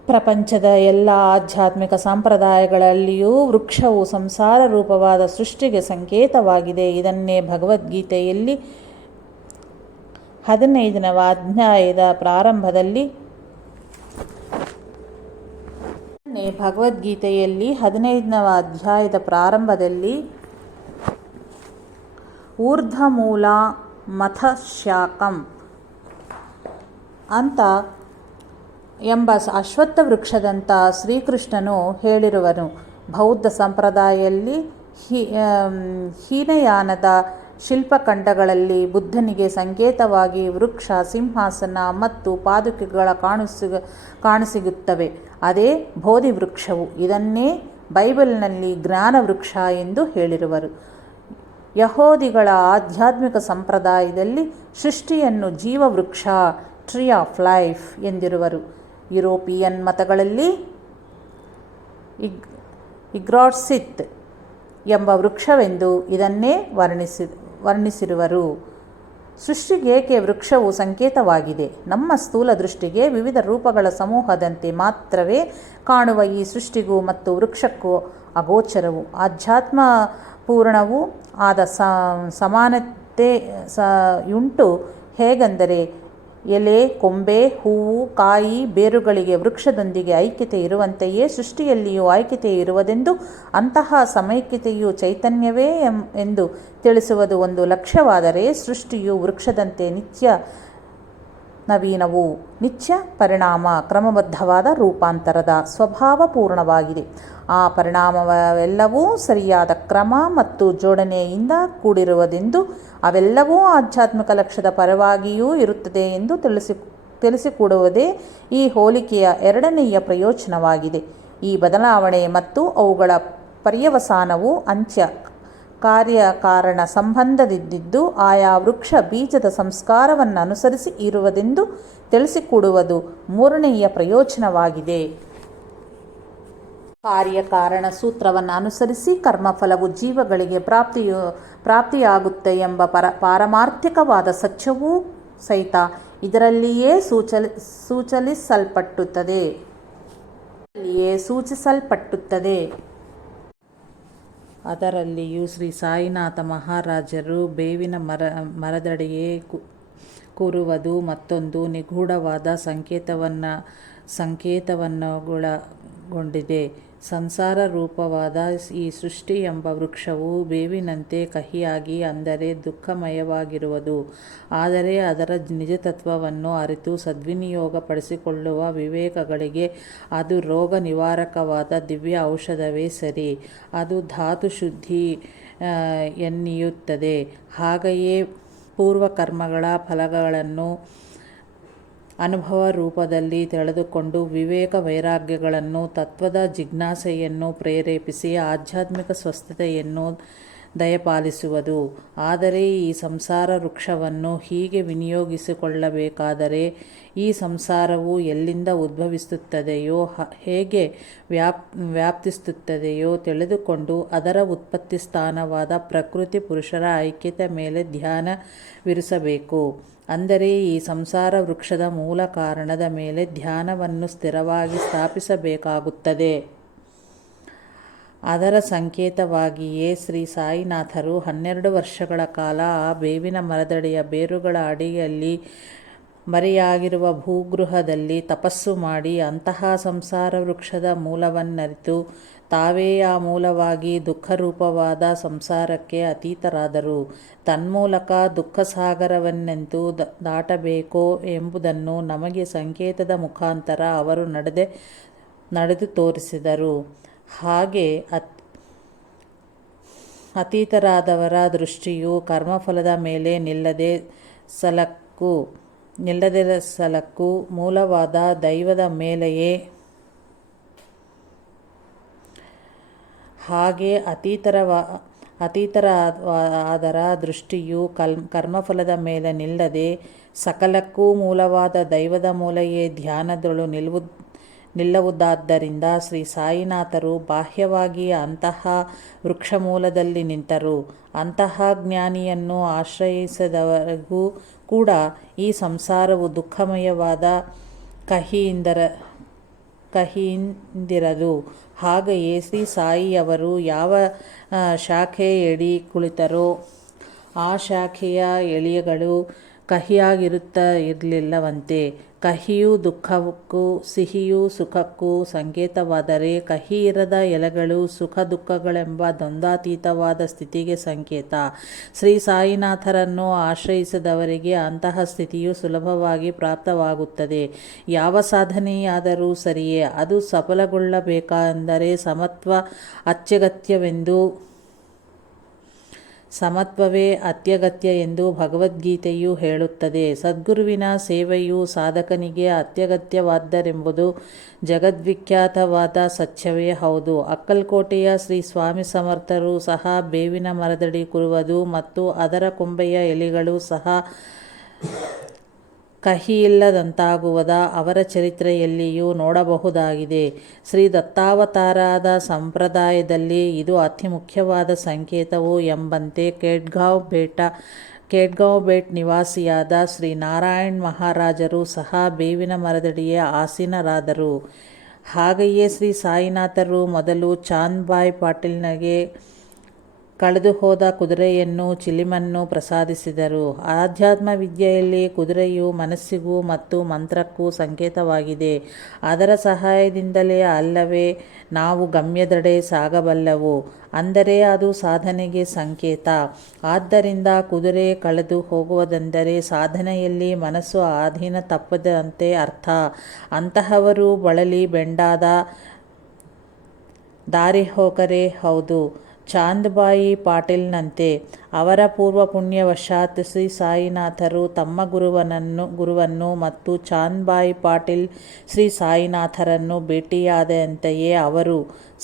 ಪ್ರಪಂಚದ ಎಲ್ಲ ಆಧ್ಯಾತ್ಮಿಕ ಸಂಪ್ರದಾಯಗಳಲ್ಲಿಯೂ ವೃಕ್ಷವು ಸಂಸಾರ ರೂಪವಾದ ಸೃಷ್ಟಿಗೆ ಸಂಕೇತವಾಗಿದೆ. ಇದನ್ನೇ ಭಗವದ್ಗೀತೆಯಲ್ಲಿ 15ನೇ ಅಧ್ಯಾಯದ ಪ್ರಾರಂಭದಲ್ಲಿ ಊರ್ಧ್ವಮೂಲ ಮಥ ಶಾಖಂ ಅಂತ ಎಂಬ ಅಶ್ವತ್ಥ ವೃಕ್ಷದಂತ ಶ್ರೀಕೃಷ್ಣನು ಹೇಳಿರುವನು. ಬೌದ್ಧ ಸಂಪ್ರದಾಯದಲ್ಲಿ ಹೀನಯಾನದ ಶಿಲ್ಪಖಂಡಗಳಲ್ಲಿ ಬುದ್ಧನಿಗೆ ಸಂಕೇತವಾಗಿ ವೃಕ್ಷ, ಸಿಂಹಾಸನ ಮತ್ತು ಪಾದುಕೆಗಳ ಕಾಣಸಿಗುತ್ತವೆ. ಅದೇ ಬೋಧಿ ವೃಕ್ಷವು. ಇದನ್ನೇ ಬೈಬಲ್ನಲ್ಲಿ ಜ್ಞಾನ ವೃಕ್ಷ ಎಂದು ಹೇಳಿರುವರು. ಯಹೂದಿಗಳ ಆಧ್ಯಾತ್ಮಿಕ ಸಂಪ್ರದಾಯದಲ್ಲಿ ಸೃಷ್ಟಿಯನ್ನು ಜೀವವೃಕ್ಷ, ಟ್ರೀ ಆಫ್ ಲೈಫ್ ಎಂದಿರುವರು. ಯುರೋಪಿಯನ್ ಮತಗಳಲ್ಲಿ ಇಗ್ರಾಟ್ಸಿತ್ ಎಂಬ ವೃಕ್ಷವೆಂದು ಇದನ್ನೇ ವರ್ಣಿಸಿರುವರು. ಸೃಷ್ಟಿಗೇಕೆ ವೃಕ್ಷವು ಸಂಕೇತವಾಗಿದೆ? ನಮ್ಮ ಸ್ಥೂಲ ದೃಷ್ಟಿಗೆ ವಿವಿಧ ರೂಪಗಳ ಸಮೂಹದಂತೆ ಮಾತ್ರವೇ ಕಾಣುವ ಈ ಸೃಷ್ಟಿಗೂ ಮತ್ತು ವೃಕ್ಷಕ್ಕೂ ಅಗೋಚರವು, ಆಧ್ಯಾತ್ಮಪೂರ್ಣವೂ ಆದ ಸಮಾನತೆಯುಂಟು. ಹೇಗೆಂದರೆ, ಎಲೆ, ಕೊಂಬೆ, ಹೂವು, ಕಾಯಿ, ಬೇರುಗಳಿಗೆ ವೃಕ್ಷದೊಂದಿಗೆ ಐಕ್ಯತೆ ಇರುವಂತೆಯೇ ಸೃಷ್ಟಿಯಲ್ಲಿಯೂ ಐಕ್ಯತೆ ಇರುವುದೆಂದು, ಅಂತಹ ಸಮೈಕ್ಯತೆಯು ಚೈತನ್ಯವೇ ಎಂದು ತಿಳಿಸುವುದು ಒಂದು ಲಕ್ಷ್ಯವಾದರೆ, ಸೃಷ್ಟಿಯು ವೃಕ್ಷದಂತೆ ನಿತ್ಯ ನವೀನವು, ನಿತ್ಯ ಪರಿಣಾಮ, ಕ್ರಮಬದ್ಧವಾದ ರೂಪಾಂತರದ ಸ್ವಭಾವಪೂರ್ಣವಾಗಿದೆ. ಆ ಪರಿಣಾಮವೆಲ್ಲವೂ ಸರಿಯಾದ ಕ್ರಮ ಮತ್ತು ಜೋಡಣೆಯಿಂದ ಕೂಡಿರುವುದೆಂದು, ಅವೆಲ್ಲವೂ ಆಧ್ಯಾತ್ಮಿಕ ಲಕ್ಷ್ಯದ ಪರವಾಗಿಯೂ ಇರುತ್ತದೆ ಎಂದು ತಿಳಿಸಿಕೊಡುವುದೇ ಈ ಹೋಲಿಕೆಯ ಎರಡನೆಯ ಪ್ರಯೋಜನವಾಗಿದೆ. ಈ ಬದಲಾವಣೆ ಮತ್ತು ಅವುಗಳ ಪರ್ಯವಸಾನವು ಅಂತ್ಯ ಕಾರ್ಯಕಾರಣ ಸಂಬಂಧದಿದ್ದು ಆಯಾ ವೃಕ್ಷ ಬೀಜದ ಸಂಸ್ಕಾರವನ್ನು ಅನುಸರಿಸಿ ಇರುವುದೆಂದು ತಿಳಿಸಿಕೊಡುವುದು ಮೂರನೆಯ ಪ್ರಯೋಜನವಾಗಿದೆ. ಕಾರ್ಯಕಾರಣ ಸೂತ್ರವನ್ನು ಅನುಸರಿಸಿ ಕರ್ಮಫಲವು ಜೀವಗಳಿಗೆ ಪ್ರಾಪ್ತಿಯಾಗುತ್ತೆ ಎಂಬ ಪಾರಮಾರ್ಥಿಕವಾದ ಸತ್ಯವೂ ಸಹಿತ ಇದರಲ್ಲಿಯೇ ಸೂಚಿಸಲ್ಪಟ್ಟುತ್ತದೆ. ಅದರಲ್ಲಿಯೂ ಶ್ರೀ ಸಾಯಿನಾಥ ಮಹಾರಾಜರು ಬೇವಿನ ಮರದಡಿಯೇ ಕೂರುವುದು ಮತ್ತೊಂದು ನಿಗೂಢವಾದ ಸಂಕೇತವನ್ನೊಳಗೊಂಡಿದೆ. ಸಂಸಾರ ರೂಪವಾದ ಈ ಸೃಷ್ಟಿ ಎಂಬ ವೃಕ್ಷವು ಬೇವಿನಂತೆ ಕಹಿಯಾಗಿ, ಅಂದರೆ ದುಃಖಮಯವಾಗಿರುವುದು. ಆದರೆ ಅದರ ನಿಜತತ್ವವನ್ನು ಅರಿತು ಸದ್ವಿನಿಯೋಗಪಡಿಸಿಕೊಳ್ಳುವ ವಿವೇಕಗಳಿಗೆ ಅದು ರೋಗ ನಿವಾರಕವಾದ ದಿವ್ಯ ಔಷಧವೇ ಸರಿ. ಅದು ಧಾತು ಶುದ್ಧಿ ಎನ್ನಿಯುತ್ತದೆ. ಹಾಗೆಯೇ ಪೂರ್ವಕರ್ಮಗಳ ಫಲಗಳನ್ನು ಅನುಭವ ರೂಪದಲ್ಲಿ ತಿಳಿದುಕೊಂಡು ವಿವೇಕ ವೈರಾಗ್ಯಗಳನ್ನು ತತ್ವದ ಜಿಜ್ಞಾಸೆಯನ್ನು ಪ್ರೇರೇಪಿಸಿ ಆಧ್ಯಾತ್ಮಿಕ ಸ್ವಸ್ಥತೆಯನ್ನು ದಯಪಾಲಿಸುವುದು. ಆದರೆ ಈ ಸಂಸಾರ ವೃಕ್ಷವನ್ನು ಹೀಗೆ ವಿನಿಯೋಗಿಸಿಕೊಳ್ಳಬೇಕಾದರೆ ಈ ಸಂಸಾರವು ಎಲ್ಲಿಂದ ಉದ್ಭವಿಸುತ್ತದೆಯೋ, ಹೇಗೆ ವ್ಯಾಪ್ತಿಸುತ್ತದೆಯೋ ತಿಳಿದುಕೊಂಡು ಅದರ ಉತ್ಪತ್ತಿ ಸ್ಥಾನವಾದ ಪ್ರಕೃತಿ ಪುರುಷರ ಐಕ್ಯತೆ ಮೇಲೆ ಧ್ಯಾನವಿರಿಸಬೇಕು. ಅಂದರೆ ಈ ಸಂಸಾರ ವೃಕ್ಷದ ಮೂಲ ಕಾರಣದ ಮೇಲೆ ಧ್ಯಾನವನ್ನು ಸ್ಥಿರವಾಗಿ ಸ್ಥಾಪಿಸಬೇಕಾಗುತ್ತದೆ. ಅದರ ಸಂಕೇತವಾಗಿಯೇ ಶ್ರೀ ಸಾಯಿನಾಥರು 12 ವರ್ಷಗಳ ಕಾಲ ಆ ಬೇವಿನ ಮರದಡಿಯ ಬೇರುಗಳ ಅಡಿಯಲ್ಲಿ ಮರೆಯಾಗಿರುವ ಭೂಗೃಹದಲ್ಲಿ ತಪಸ್ಸು ಮಾಡಿ ಅಂತಹ ಸಂಸಾರ ವೃಕ್ಷದ ಮೂಲವನ್ನರಿತು ತಾವೇ ಆ ಮೂಲವಾಗಿ ದುಃಖರೂಪವಾದ ಸಂಸಾರಕ್ಕೆ ಅತೀತರಾದರು. ತನ್ಮೂಲಕ ದುಃಖಸಾಗರವನ್ನೆಂತೂ ದಾಟಬೇಕೋ ಎಂಬುದನ್ನು ನಮಗೆ ಸಂಕೇತದ ಮುಖಾಂತರ ಅವರು ನಡೆದು ತೋರಿಸಿದರು. ಹಾಗೆ ಅತೀತರಾದವರ ದೃಷ್ಟಿಯು ಕರ್ಮಫಲದ ಮೇಲೆ ನಿಲ್ಲದೆ ಸಲಕ್ಕೂ ಮೂಲವಾದ ದೈವದ ಮೇಲೆಯೇ. ಹಾಗೆ ಅತೀತರಾದರ ದೃಷ್ಟಿಯು ಕರ್ಮಫಲದ ಮೇಲೆ ನಿಲ್ಲದೆ ಸಕಲಕ್ಕೂ ಮೂಲವಾದ ದೈವದ ಮೂಲೆಯೇ ಧ್ಯಾನದೊಳು ನಿಲ್ಲುವುದಾದ್ದರಿಂದ ಶ್ರೀ ಸಾಯಿನಾಥರು ಬಾಹ್ಯವಾಗಿ ಅಂತಹ ವೃಕ್ಷಮೂಲದಲ್ಲಿ ನಿಂತರು. ಅಂತಹ ಜ್ಞಾನಿಯನ್ನು ಆಶ್ರಯಿಸಿದವರಿಗೂ ಕೂಡ ಈ ಸಂಸಾರವು ದುಃಖಮಯವಾದ ಕಹಿಯಿಂದಿರದು. ಹಾಗೆಯೇ ಶ್ರೀ ಸಾಯಿಯವರು ಯಾವ ಶಾಖೆಯಡಿ ಕುಳಿತರೋ ಆ ಶಾಖೆಯ ಎಲೆಗಳು ಕಹಿಯಾಗಿರುತ್ತಿರಲಿಲ್ಲವಂತೆ. ಕಹಿಯು ದುಃಖಕ್ಕೂ ಸಿಹಿಯು ಸುಖಕ್ಕೂ ಸಂಕೇತವಾದರೆ ಕಹಿಯಿರದ ಎಲೆಗಳು ಸುಖ ದುಃಖಗಳೆಂಬ ದ್ವಂದ್ವಾತೀತವಾದ ಸ್ಥಿತಿಗೆ ಸಂಕೇತ. ಶ್ರೀ ಸಾಯಿನಾಥರನ್ನು ಆಶ್ರಯಿಸಿದವರಿಗೆ ಅಂತಹ ಸ್ಥಿತಿಯು ಸುಲಭವಾಗಿ ಪ್ರಾಪ್ತವಾಗುತ್ತದೆ. ಯಾವ ಸಾಧನೆಯಾದರೂ ಸರಿಯೇ, ಅದು ಸಫಲಗೊಳ್ಳಬೇಕೆಂದರೆ ಸಮತ್ವವೇ ಅತ್ಯಗತ್ಯ ಎಂದು ಭಗವದ್ಗೀತೆಯು ಹೇಳುತ್ತದೆ. ಸದ್ಗುರುವಿನ ಸೇವೆಯು ಸಾಧಕನಿಗೆ ಅತ್ಯಗತ್ಯವಾದ್ದರೆಂಬುದು ಜಗದ್ವಿಖ್ಯಾತವಾದ ಸತ್ಯವೇ ಹೌದು. ಅಕ್ಕಲ್ಕೋಟೆಯ ಶ್ರೀ ಸ್ವಾಮಿ ಸಮರ್ಥರು ಸಹ ಬೇವಿನ ಮರದಡಿ ಕೂರುವುದು ಮತ್ತು ಅದರ ಕೊಂಬೆಯ ಎಲೆಗಳು ಸಹ ಕಹಿಯಿಲ್ಲದಂತಾಗುವುದ ಅವರ ಚರಿತ್ರೆಯಲ್ಲಿಯೂ ನೋಡಬಹುದಾಗಿದೆ. ಶ್ರೀ ದತ್ತಾವತಾರದ ಸಂಪ್ರದಾಯದಲ್ಲಿ ಇದು ಅತಿ ಮುಖ್ಯವಾದ ಸಂಕೇತವು ಎಂಬಂತೆ ಕೇಡ್ಗಾಂವ್ ಬೇಟ್ ನಿವಾಸಿಯಾದ ಶ್ರೀ ನಾರಾಯಣ್ ಮಹಾರಾಜರು ಸಹ ಬೇವಿನ ಮರದಡಿಯೇ ಆಸೀನರಾದರು. ಹಾಗೆಯೇ ಶ್ರೀ ಸಾಯಿನಾಥರು ಮೊದಲು ಚಾಂದ್ ಬಾಯ್ ಪಾಟೀಲ್ನಿಗೆ ಕಳೆದು ಹೋದ ಕುದುರೆಯನ್ನು ಚಿಲಿಮನ್ನು ಪ್ರಸಾದಿಸಿದರು. ಆಧ್ಯಾತ್ಮ ವಿದ್ಯೆಯಲ್ಲಿ ಕುದುರೆಯು ಮನಸ್ಸಿಗೂ ಮತ್ತು ಮಂತ್ರಕ್ಕೂ ಸಂಕೇತವಾಗಿದೆ. ಅದರ ಸಹಾಯದಿಂದಲೇ ಅಲ್ಲವೇ ನಾವು ಗಮ್ಯದೆಡೆ ಸಾಗಬಲ್ಲೆವು. ಅಂದರೆ ಅದು ಸಾಧನೆಗೆ ಸಂಕೇತ. ಆದ್ದರಿಂದ ಕುದುರೆ ಕಳೆದು ಹೋಗುವುದೆಂದರೆ ಸಾಧನೆಯಲ್ಲಿ ಮನಸ್ಸು ಅಧೀನ ತಪ್ಪದಂತೆ ಅರ್ಥ. ಅಂತಹವರು ಬಳಲಿ ಬೆಂಡಾದ ದಾರಿಹೋಕರೇ ಹೌದು. ಚಾಂದ್ಬಾಯಿ ಪಾಟೀಲ್ನಂತೆ ಅವರ ಪೂರ್ವ ಪುಣ್ಯವಶಾತ್ ಶ್ರೀ ಸಾಯಿನಾಥರು ತಮ್ಮ ಗುರುವನ್ನು ಮತ್ತು ಚಾಂದ್ಬಾಯಿ ಪಾಟೀಲ್ ಶ್ರೀ ಸಾಯಿನಾಥರನ್ನು ಭೇಟಿಯಾದಂತೆಯೇ ಅವರು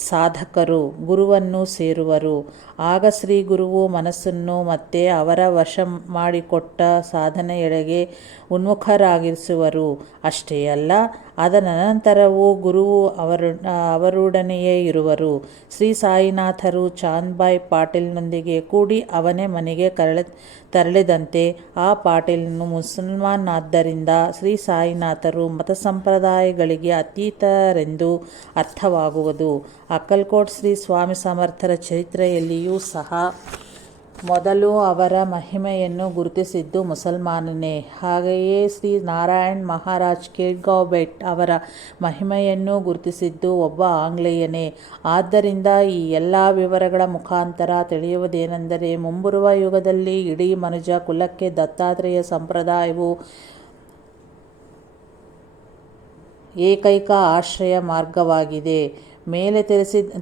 ಸಾಧಕರು ಗುರುವನ್ನು ಸೇರುವರು. ಆಗ ಶ್ರೀ ಗುರುವು ಮನಸ್ಸನ್ನು ಮತ್ತೆ ಅವರ ವಶ ಮಾಡಿಕೊಟ್ಟ ಸಾಧನೆಯೆಡೆಗೆ ಉನ್ಮುಖರಾಗಿಸುವರು. ಅಷ್ಟೇ ಅಲ್ಲ, ಅದನಂತರವೂ ಗುರುವು ಅವರೊಡನೆಯೇ ಇರುವರು. ಶ್ರೀ ಸಾಯಿನಾಥರು ಚಾಂದ್ಬಾಯ್ ಪಾಟೀಲ್ನೊಂದಿಗೆ ಕೂಡಿ ಅವನೇ ಮನೆಗೆ ತೆರಳಿದಂತೆ ಆ ಪಾಟೀಲ್ನು ಮುಸಲ್ಮಾನನಾದ್ದರಿಂದ ಶ್ರೀ ಸಾಯಿನಾಥರು ಮತ ಸಂಪ್ರದಾಯಗಳಿಗೆ ಅತೀತರೆಂದು ಅರ್ಥವಾಗುವುದು. ಅಕ್ಕಲ್ಕೋಟ್ ಶ್ರೀ ಸ್ವಾಮಿ ಸಮರ್ಥರ ಚರಿತ್ರೆಯಲ್ಲಿಯೂ ಸಹ ಮೊದಲು ಅವರ ಮಹಿಮೆಯನ್ನು ಗುರುತಿಸಿದ್ದು ಮುಸಲ್ಮಾನನೇ. ಹಾಗೆಯೇ ಶ್ರೀ ನಾರಾಯಣ್ ಮಹಾರಾಜ್ ಕೇಡ್ಗಾಂವ್ ಬೇಟ್ ಅವರ ಮಹಿಮೆಯನ್ನು ಗುರುತಿಸಿದ್ದು ಒಬ್ಬ ಆಂಗ್ಲೇಯನೇ. ಆದ್ದರಿಂದ ಈ ಎಲ್ಲ ವಿವರಗಳ ಮುಖಾಂತರ ತಿಳಿಯುವುದೇನೆಂದರೆ, ಮುಂಬರುವ ಯುಗದಲ್ಲಿ ಇಡೀ ಮನುಜ ಕುಲಕ್ಕೆ ದತ್ತಾತ್ರೇಯ ಸಂಪ್ರದಾಯವು ಏಕೈಕ ಆಶ್ರಯ ಮಾರ್ಗವಾಗಿದೆ. ಮೇಲೆ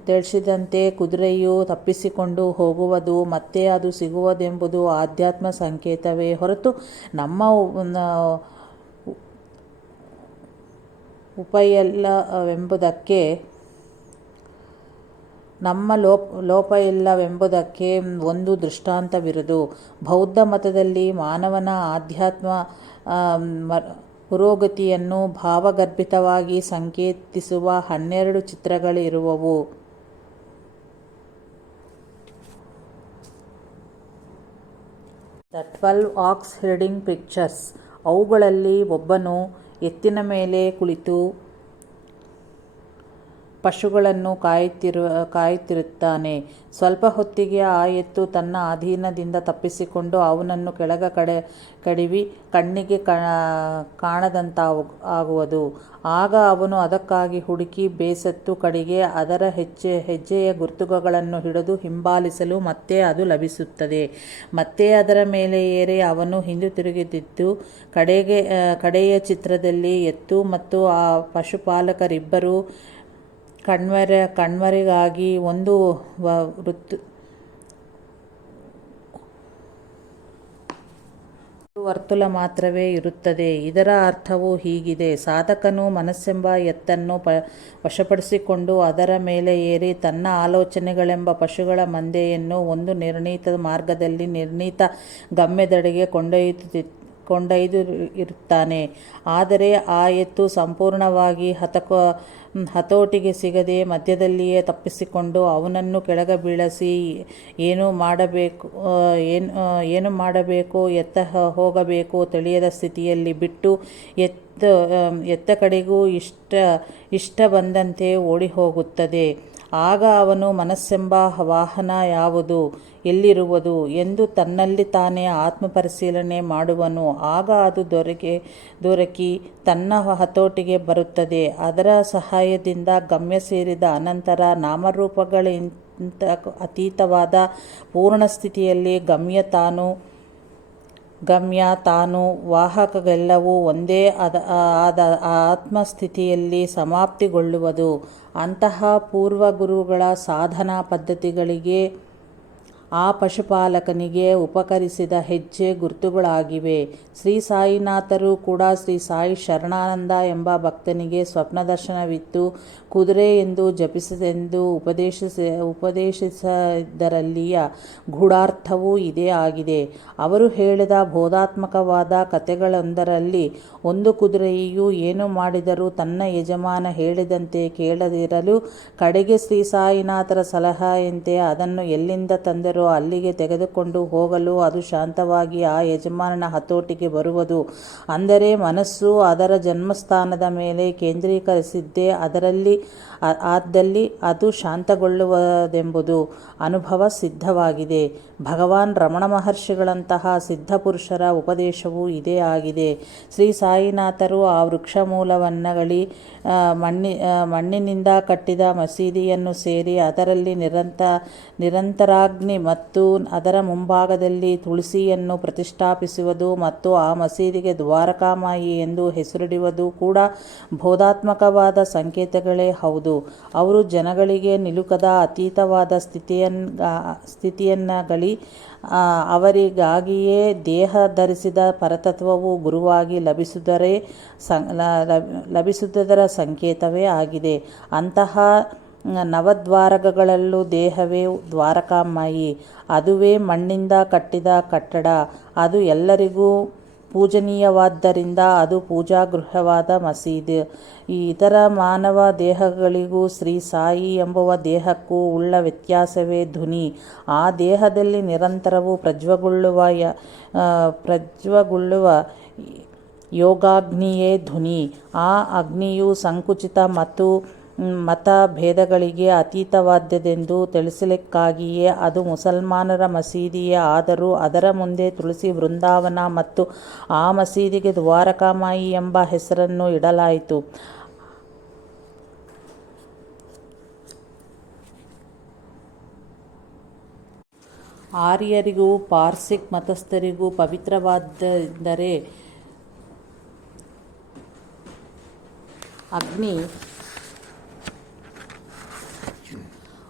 ತಿಳಿಸಿದಂತೆ ಕುದುರೆಯು ತಪ್ಪಿಸಿಕೊಂಡು ಹೋಗುವುದು ಮತ್ತೆ ಅದು ಸಿಗುವುದೆಂಬುದು ಆಧ್ಯಾತ್ಮ ಸಂಕೇತವೇ ಹೊರತು ನಮ್ಮ ಉಪಯಿಲ್ಲವೆಂಬುದಕ್ಕೆ ನಮ್ಮ ಲೋಪ ಇಲ್ಲವೆಂಬುದಕ್ಕೆ ಒಂದು ದೃಷ್ಟಾಂತವಿರುವುದು. ಬೌದ್ಧ ಮತದಲ್ಲಿ ಮಾನವನ ಆಧ್ಯಾತ್ಮ ಪುರೋಗತಿಯನ್ನು ಭಾವಗರ್ಭಿತವಾಗಿ ಸಂಕೇತಿಸುವ 12 ಚಿತ್ರಗಳಿರುವವು. The 12 ox herding pictures. ಅವುಗಳಲ್ಲಿ ಒಬ್ಬನು ಎತ್ತಿನ ಮೇಲೆ ಕುಳಿತು ಪಶುಗಳನ್ನು ಕಾಯುತ್ತಿರುತ್ತಾನೆ. ಸ್ವಲ್ಪ ಹೊತ್ತಿಗೆ ಆ ಎತ್ತು ತನ್ನ ಅಧೀನದಿಂದ ತಪ್ಪಿಸಿಕೊಂಡು ಅವನನ್ನು ಕಡಿವಿ ಕಣ್ಣಿಗೆ ಕಾಣದಂತಾಗುವುದು. ಆಗ ಅವನು ಅದಕ್ಕಾಗಿ ಹುಡುಕಿ ಬೇಸತ್ತು ಕಡೆಗೆ ಅದರ ಹೆಜ್ಜೆಯ ಗುರುತುಗಳನ್ನು ಹಿಡಿದು ಹಿಂಬಾಲಿಸಲು ಮತ್ತೆ ಅದು ಲಭಿಸುತ್ತದೆ. ಮತ್ತೆ ಅದರ ಮೇಲೆ ಏರಿ ಅವನು ಹಿಂದಿರುಗುತ್ತಿದ್ದು ಕಡೆಯ ಚಿತ್ರದಲ್ಲಿ ಎತ್ತು ಮತ್ತು ಆ ಪಶುಪಾಲಕರಿಬ್ಬರೂ ಕಣ್ಮರೆಗಾಗಿ ಒಂದು ವರ್ತುಲ ಮಾತ್ರವೇ ಇರುತ್ತದೆ. ಇದರ ಅರ್ಥವು ಹೀಗಿದೆ: ಸಾಧಕನು ಮನಸ್ಸೆಂಬ ಎತ್ತನ್ನು ವಶಪಡಿಸಿಕೊಂಡು ಅದರ ಮೇಲೆ ಏರಿ ತನ್ನ ಆಲೋಚನೆಗಳೆಂಬ ಪಶುಗಳ ಮಂದೆಯನ್ನು ಒಂದು ನಿರ್ಣೀತ ಮಾರ್ಗದಲ್ಲಿ ನಿರ್ಣೀತ ಗಮ್ಯದೆಡೆಗೆ ಕೊಂಡೊಯ್ದಿರುತ್ತಾನೆ. ಆದರೆ ಆ ಎತ್ತು ಸಂಪೂರ್ಣವಾಗಿ ಹತೋಟಿಗೆ ಸಿಗದೆ ಮಧ್ಯದಲ್ಲಿಯೇ ತಪ್ಪಿಸಿಕೊಂಡು ಅವನನ್ನು ಕೆಳಗೆ ಬೀಳಿಸಿ ಏನು ಮಾಡಬೇಕೋ ಎತ್ತ ಹೋಗಬೇಕೋ ತಿಳಿಯದ ಸ್ಥಿತಿಯಲ್ಲಿ ಬಿಟ್ಟು ಎತ್ತ ಕಡೆಗೂ ಇಷ್ಟ ಬಂದಂತೆ ಓಡಿಹೋಗುತ್ತದೆ. ಆಗ ಅವನು ಮನಸ್ಸೆಂಬ ವಾಹನ ಯಾವುದು, ಎಲ್ಲಿರುವುದು ಎಂದು ತನ್ನಲ್ಲಿ ತಾನೇ ಆತ್ಮಪರಿಶೀಲನೆ ಮಾಡುವನು. ಆಗ ಅದು ದೊರಕಿ ತನ್ನ ಹತೋಟಿಗೆ ಬರುತ್ತದೆ. ಅದರ ಸಹಾಯದಿಂದ ಗಮ್ಯ ಸೇರಿದ ಅನಂತರ ನಾಮರೂಪಗಳಿಗಿಂತ ಅತೀತವಾದ ಪೂರ್ಣಸ್ಥಿತಿಯಲ್ಲಿ ಗಮ್ಯ ತಾನು ವಾಹಕಗಳೆಲ್ಲವೂ ಒಂದೇ ಆದ ಆತ್ಮಸ್ಥಿತಿಯಲ್ಲಿ ಸಮಾಪ್ತಿಗೊಳ್ಳುವುದು. ಅಂತಹ ಪೂರ್ವಗುರುಗಳ ಸಾಧನಾ ಪದ್ಧತಿಗಳಿಗೆ ಆ ಪಶುಪಾಲಕನಿಗೆ ಉಪಕರಿಸಿದ ಹೆಜ್ಜೆ ಗುರುತುಗಳಾಗಿವೆ. ಶ್ರೀ ಸಾಯಿನಾಥರು ಕೂಡ ಶ್ರೀ ಸಾಯಿ ಶರಣಾನಂದ ಎಂಬ ಭಕ್ತನಿಗೆ ಸ್ವಪ್ನದರ್ಶನವಿತ್ತು, ಕುದುರೆ ಎಂದು ಜಪಿಸದೆಂದು ಉಪದೇಶಿಸಿದ್ದರಲ್ಲಿಯ ಗೂಢಾರ್ಥವೂ ಇದೇ ಆಗಿದೆ. ಅವರು ಹೇಳಿದ ಬೋಧಾತ್ಮಕವಾದ ಕಥೆಗಳೊಂದರಲ್ಲಿ ಒಂದು ಕುದುರೆಯು ಏನು ಮಾಡಿದರೂ ತನ್ನ ಯಜಮಾನ ಹೇಳಿದಂತೆ ಕೇಳದಿರಲು ಕಡೆಗೆ ಶ್ರೀ ಸಾಯಿನಾಥರ ಸಲಹೆಯಂತೆ ಅದನ್ನು ಎಲ್ಲಿಂದ ತಂದರೋ ಅಲ್ಲಿಗೆ ತೆಗೆದುಕೊಂಡು ಹೋಗಲು ಅದು ಶಾಂತವಾಗಿ ಆ ಯಜಮಾನನ ಹತೋಟಿಗೆ ಬರುವುದು. ಅಂದರೆ ಮನಸ್ಸು ಅದರ ಜನ್ಮಸ್ಥಾನದ ಮೇಲೆ ಕೇಂದ್ರೀಕರಿಸಿದ್ದೇ ಆದಲ್ಲಿ ಅದು ಶಾಂತಗೊಳ್ಳುವುದೆಂಬುದು ಅನುಭವ ಸಿದ್ಧವಾಗಿದೆ. ಭಗವಾನ್ ರಮಣ ಮಹರ್ಷಿಗಳಂತಹ ಸಿದ್ಧಪುರುಷರ ಉಪದೇಶವೂ ಇದೇ ಆಗಿದೆ. ಶ್ರೀ ಸಾಯಿನಾಥರು ಆ ವೃಕ್ಷಮೂಲವನ್ನಗಲಿ ಮಣ್ಣಿನಿಂದ ಕಟ್ಟಿದ ಮಸೀದಿಯನ್ನು ಸೇರಿ ಅದರಲ್ಲಿ ನಿರಂತರಾಗ್ನಿ ಮತ್ತು ಅದರ ಮುಂಭಾಗದಲ್ಲಿ ತುಳಸಿಯನ್ನು ಪ್ರತಿಷ್ಠಾಪಿಸುವುದು ಮತ್ತು ಆ ಮಸೀದಿಗೆ ದ್ವಾರಕಾಮಾಯಿ ಎಂದು ಹೆಸರಿಡುವುದು ಕೂಡ ಬೋಧಾತ್ಮಕವಾದ ಸಂಕೇತಗಳೇ ಹೌದು. ಅವರು ಜನಗಳಿಗೆ ನಿಲುಕದ ಅತೀತವಾದ ಸ್ಥಿತಿಯನ್ನಗಲಿ ಅವರಿಗಾಗಿಯೇ ದೇಹ ಧರಿಸಿದ ಪರತತ್ವವು ಗುರುವಾಗಿ ಲಭಿಸುವುದರ ಸಂಕೇತವೇ ಆಗಿದೆ. ಅಂತಹ ನವದ್ವಾರಗಳಲ್ಲೂ ದೇಹವೇ ದ್ವಾರಕಾಮಾಯಿ. ಅದುವೇ ಮಣ್ಣಿಂದ ಕಟ್ಟಿದ ಕಟ್ಟಡ. ಅದು ಎಲ್ಲರಿಗೂ ಪೂಜನೀಯವಾದ್ದರಿಂದ ಅದು ಪೂಜಾಗೃಹವಾದ ಮಸೀದಿ. ಈ ಇತರ ಮಾನವ ದೇಹಗಳಿಗೂ ಶ್ರೀ ಸಾಯಿ ಎಂಬುವ ದೇಹಕ್ಕೂ ಉಳ್ಳ ವ್ಯತ್ಯಾಸವೇ ಧ್ವನಿ. ಆ ದೇಹದಲ್ಲಿ ನಿರಂತರವೂ ಪ್ರಜ್ವಲಗೊಳ್ಳುವ ಯೋಗಾಗ್ನಿಯೇ ಧ್ವನಿ. ಆ ಅಗ್ನಿಯು ಸಂಕುಚಿತ ಮತ್ತು ಮತಭೇದಗಳಿಗೆ ಅತೀತವಾದದ್ದೆಂದು ತಿಳಿಸಲಿಕ್ಕಾಗಿಯೇ ಅದು ಮುಸಲ್ಮಾನರ ಮಸೀದಿಯೇ ಆದರೂ ಅದರ ಮುಂದೆ ತುಳಸಿ ವೃಂದಾವನ ಮತ್ತು ಆ ಮಸೀದಿಗೆ ದ್ವಾರಕಾಮಾಯಿ ಎಂಬ ಹೆಸರನ್ನು ಇಡಲಾಯಿತು. ಆರ್ಯರಿಗೂ ಪಾರ್ಸಿಕ್ ಮತಸ್ಥರಿಗೂ ಪವಿತ್ರವಾದೆಂದರೆ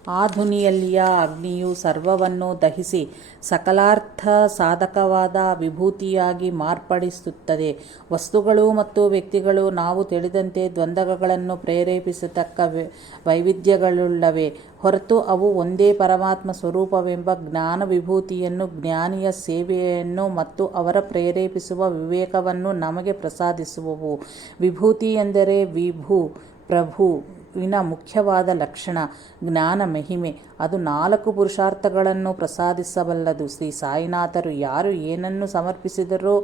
ಆ ಧ್ವನಿಯಲ್ಲಿಯ ಅಗ್ನಿಯು ಸರ್ವವನ್ನು ದಹಿಸಿ ಸಕಲಾರ್ಥ ಸಾಧಕವಾದ ವಿಭೂತಿಯಾಗಿ ಮಾರ್ಪಡಿಸುತ್ತದೆ. ವಸ್ತುಗಳು ಮತ್ತು ವ್ಯಕ್ತಿಗಳು ನಾವು ತಿಳಿದಂತೆ ದ್ವಂದ್ವಗಳನ್ನು ಪ್ರೇರೇಪಿಸತಕ್ಕ ವೈವಿಧ್ಯಗಳುಳ್ಳವೇ ಹೊರತು ಅವು ಒಂದೇ ಪರಮಾತ್ಮ ಸ್ವರೂಪವೆಂಬ ಜ್ಞಾನ ವಿಭೂತಿಯನ್ನು, ಜ್ಞಾನಿಯ ಸೇವೆಯನ್ನು ಮತ್ತು ಅವರ ಪ್ರೇರೇಪಿಸುವ ವಿವೇಕವನ್ನು ನಮಗೆ ಪ್ರಸಾದಿಸುವವು. ವಿಭೂತಿ ಎಂದರೆ ವಿಭು ಪ್ರಭುವಿನ ಮುಖ್ಯವಾದ ಲಕ್ಷಣ, ಜ್ಞಾನ ಮಹಿಮೆ. ಅದು 4 ಪುರುಷಾರ್ಥಗಳನ್ನು ಪ್ರಸಾದಿಸಬಲ್ಲದು. ಶ್ರೀ ಸಾಯಿನಾಥರು ಯಾರು ಏನನ್ನು ಸಮರ್ಪಿಸಿದರೋ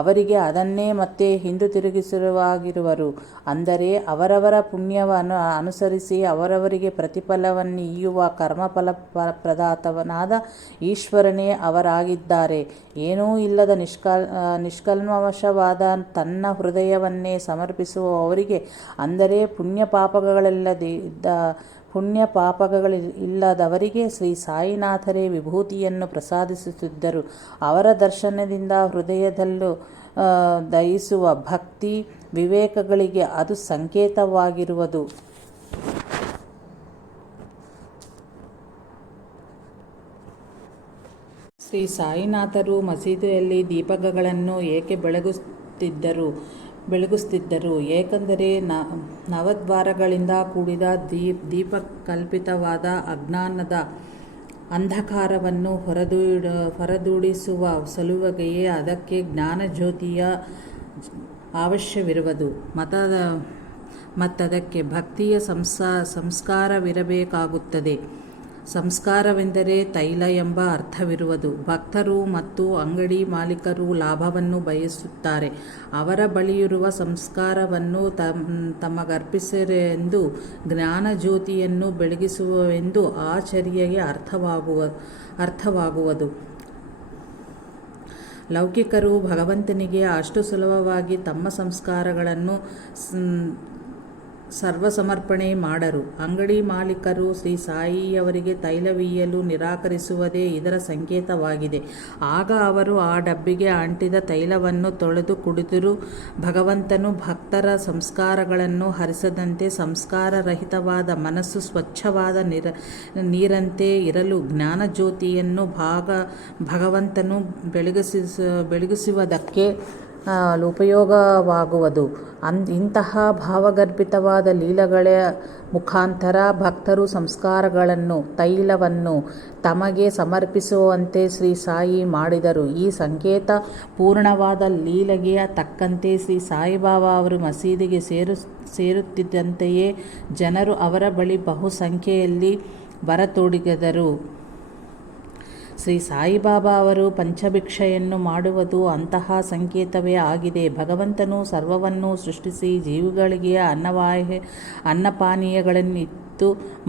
ಅವರಿಗೆ ಅದನ್ನೇ ಮತ್ತೆ ಹಿಂದಿರುಗಿಸುವಾಗಿರುವರು. ಅಂದರೆ ಅವರವರ ಪುಣ್ಯವನ್ನು ಅನುಸರಿಸಿ ಅವರವರಿಗೆ ಪ್ರತಿಫಲವನ್ನೀಯುವ ಕರ್ಮಫಲಪ್ರದಾತವನಾದ ಈಶ್ವರನೇ ಅವರಾಗಿದ್ದಾರೆ. ಏನೂ ಇಲ್ಲದ ನಿಷ್ಕಲ್ಮಶವಾದ ತನ್ನ ಹೃದಯವನ್ನೇ ಸಮರ್ಪಿಸುವವರಿಗೆ, ಅಂದರೆ ಪುಣ್ಯ ಪಾಪಗಳಿಲ್ಲದವರಿಗೆ ಶ್ರೀ ಸಾಯಿನಾಥರೇ ವಿಭೂತಿಯನ್ನು ಪ್ರಸಾದಿಸುತ್ತಿದ್ದರು. ಅವರ ದರ್ಶನದಿಂದ ಹೃದಯದಲ್ಲೂ ದಯಿಸುವ ಭಕ್ತಿ ವಿವೇಕಗಳಿಗೆ ಅದು ಸಂಕೇತವಾಗಿರುವುದು. ಶ್ರೀ ಸಾಯಿನಾಥರು ಮಸೀದಿಯಲ್ಲಿ ದೀಪಗಳನ್ನು ಏಕೆ ಬೆಳಗಿಸುತ್ತಿದ್ದರು? ಏಕೆಂದರೆ ನವದ್ವಾರಗಳಿಂದ ಕೂಡಿದ ದೀಪಕಲ್ಪಿತವಾದ ಅಜ್ಞಾನದ ಅಂಧಕಾರವನ್ನು ಹೊರದೂಡಿಸುವ ಸಲುವಾಗಿಯೇ ಅದಕ್ಕೆ ಜ್ಞಾನಜ್ಯೋತಿಯ ಅವಶ್ಯವಿರುವುದು. ಮತ್ತದಕ್ಕೆ ಭಕ್ತಿಯ ಸಂಸ್ಕಾರವಿರಬೇಕಾಗುತ್ತದೆ. ಸಂಸ್ಕಾರವೆಂದರೆ ತೈಲ ಎಂಬ ಅರ್ಥವಿರುವುದು. ಭಕ್ತರು ಮತ್ತು ಅಂಗಡಿ ಮಾಲೀಕರು ಲಾಭವನ್ನು ಬಯಸುತ್ತಾರೆ. ಅವರ ಬಳಿಯಿರುವ ಸಂಸ್ಕಾರವನ್ನು ತಮಗರ್ಪಿಸಿರೆಂದು, ಜ್ಞಾನಜ್ಯೋತಿಯನ್ನು ಬೆಳಗಿಸುವೆಂದು ಆ ಚರ್ಯೆಗೆ ಅರ್ಥವಾಗುವುದು. ಲೌಕಿಕರು ಭಗವಂತನಿಗೆ ಅಷ್ಟು ಸುಲಭವಾಗಿ ತಮ್ಮ ಸಂಸ್ಕಾರಗಳನ್ನು ಸರ್ವಸಮರ್ಪಣೆ ಮಾಡರು. ಅಂಗಡಿ ಮಾಲೀಕರು ಶ್ರೀ ಸಾಯಿಯವರಿಗೆ ತೈಲವೀಯಲು ನಿರಾಕರಿಸುವುದೇ ಇದರ ಸಂಕೇತವಾಗಿದೆ. ಆಗ ಅವರು ಆ ಡಬ್ಬಿಗೆ ಅಂಟಿದ ತೈಲವನ್ನು ತೊಳೆದು ಕುಡಿದರೂ ಭಗವಂತನು ಭಕ್ತರ ಸಂಸ್ಕಾರಗಳನ್ನು ಹರಿಸದಂತೆ ಸಂಸ್ಕಾರರಹಿತವಾದ ಮನಸ್ಸು ಸ್ವಚ್ಛವಾದ ನೀರಂತೆ ಇರಲು ಜ್ಞಾನಜ್ಯೋತಿಯನ್ನು ಭಗವಂತನು ಬೆಳಗಿಸುವುದಕ್ಕೆ ಉಪಯೋಗವಾಗುವುದು. ಇಂತಹ ಭಾವಗರ್ಭಿತವಾದ ಲೀಲೆಗಳ ಮುಖಾಂತರ ಭಕ್ತರು ಸಂಸ್ಕಾರಗಳನ್ನು, ತೈಲವನ್ನು ತಮಗೆ ಸಮರ್ಪಿಸುವಂತೆ ಶ್ರೀ ಸಾಯಿ ಮಾಡಿದರು. ಈ ಸಂಕೇತ ಪೂರ್ಣವಾದ ಲೀಲೆಗೆ ತಕ್ಕಂತೆ ಶ್ರೀ ಸಾಯಿಬಾಬಾ ಅವರು ಮಸೀದಿಗೆ ಸೇರುತ್ತಿದ್ದಂತೆಯೇ ಜನರು ಅವರ ಬಳಿ ಬಹುಸಂಖ್ಯೆಯಲ್ಲಿ ಬರತೊಡಗಿದರು. ಶ್ರೀ ಸಾಯಿಬಾಬಾ ಅವರು ಪಂಚಭಿಕ್ಷೆಯನ್ನು ಮಾಡುವುದು ಅಂತಹ ಸಂಕೇತವೇ ಆಗಿದೆ. ಭಗವಂತನು ಸರ್ವವನ್ನು ಸೃಷ್ಟಿಸಿ ಜೀವಿಗಳಿಗೆ ಅನ್ನಪಾನೀಯಗಳನ್ನಿತ್ತು.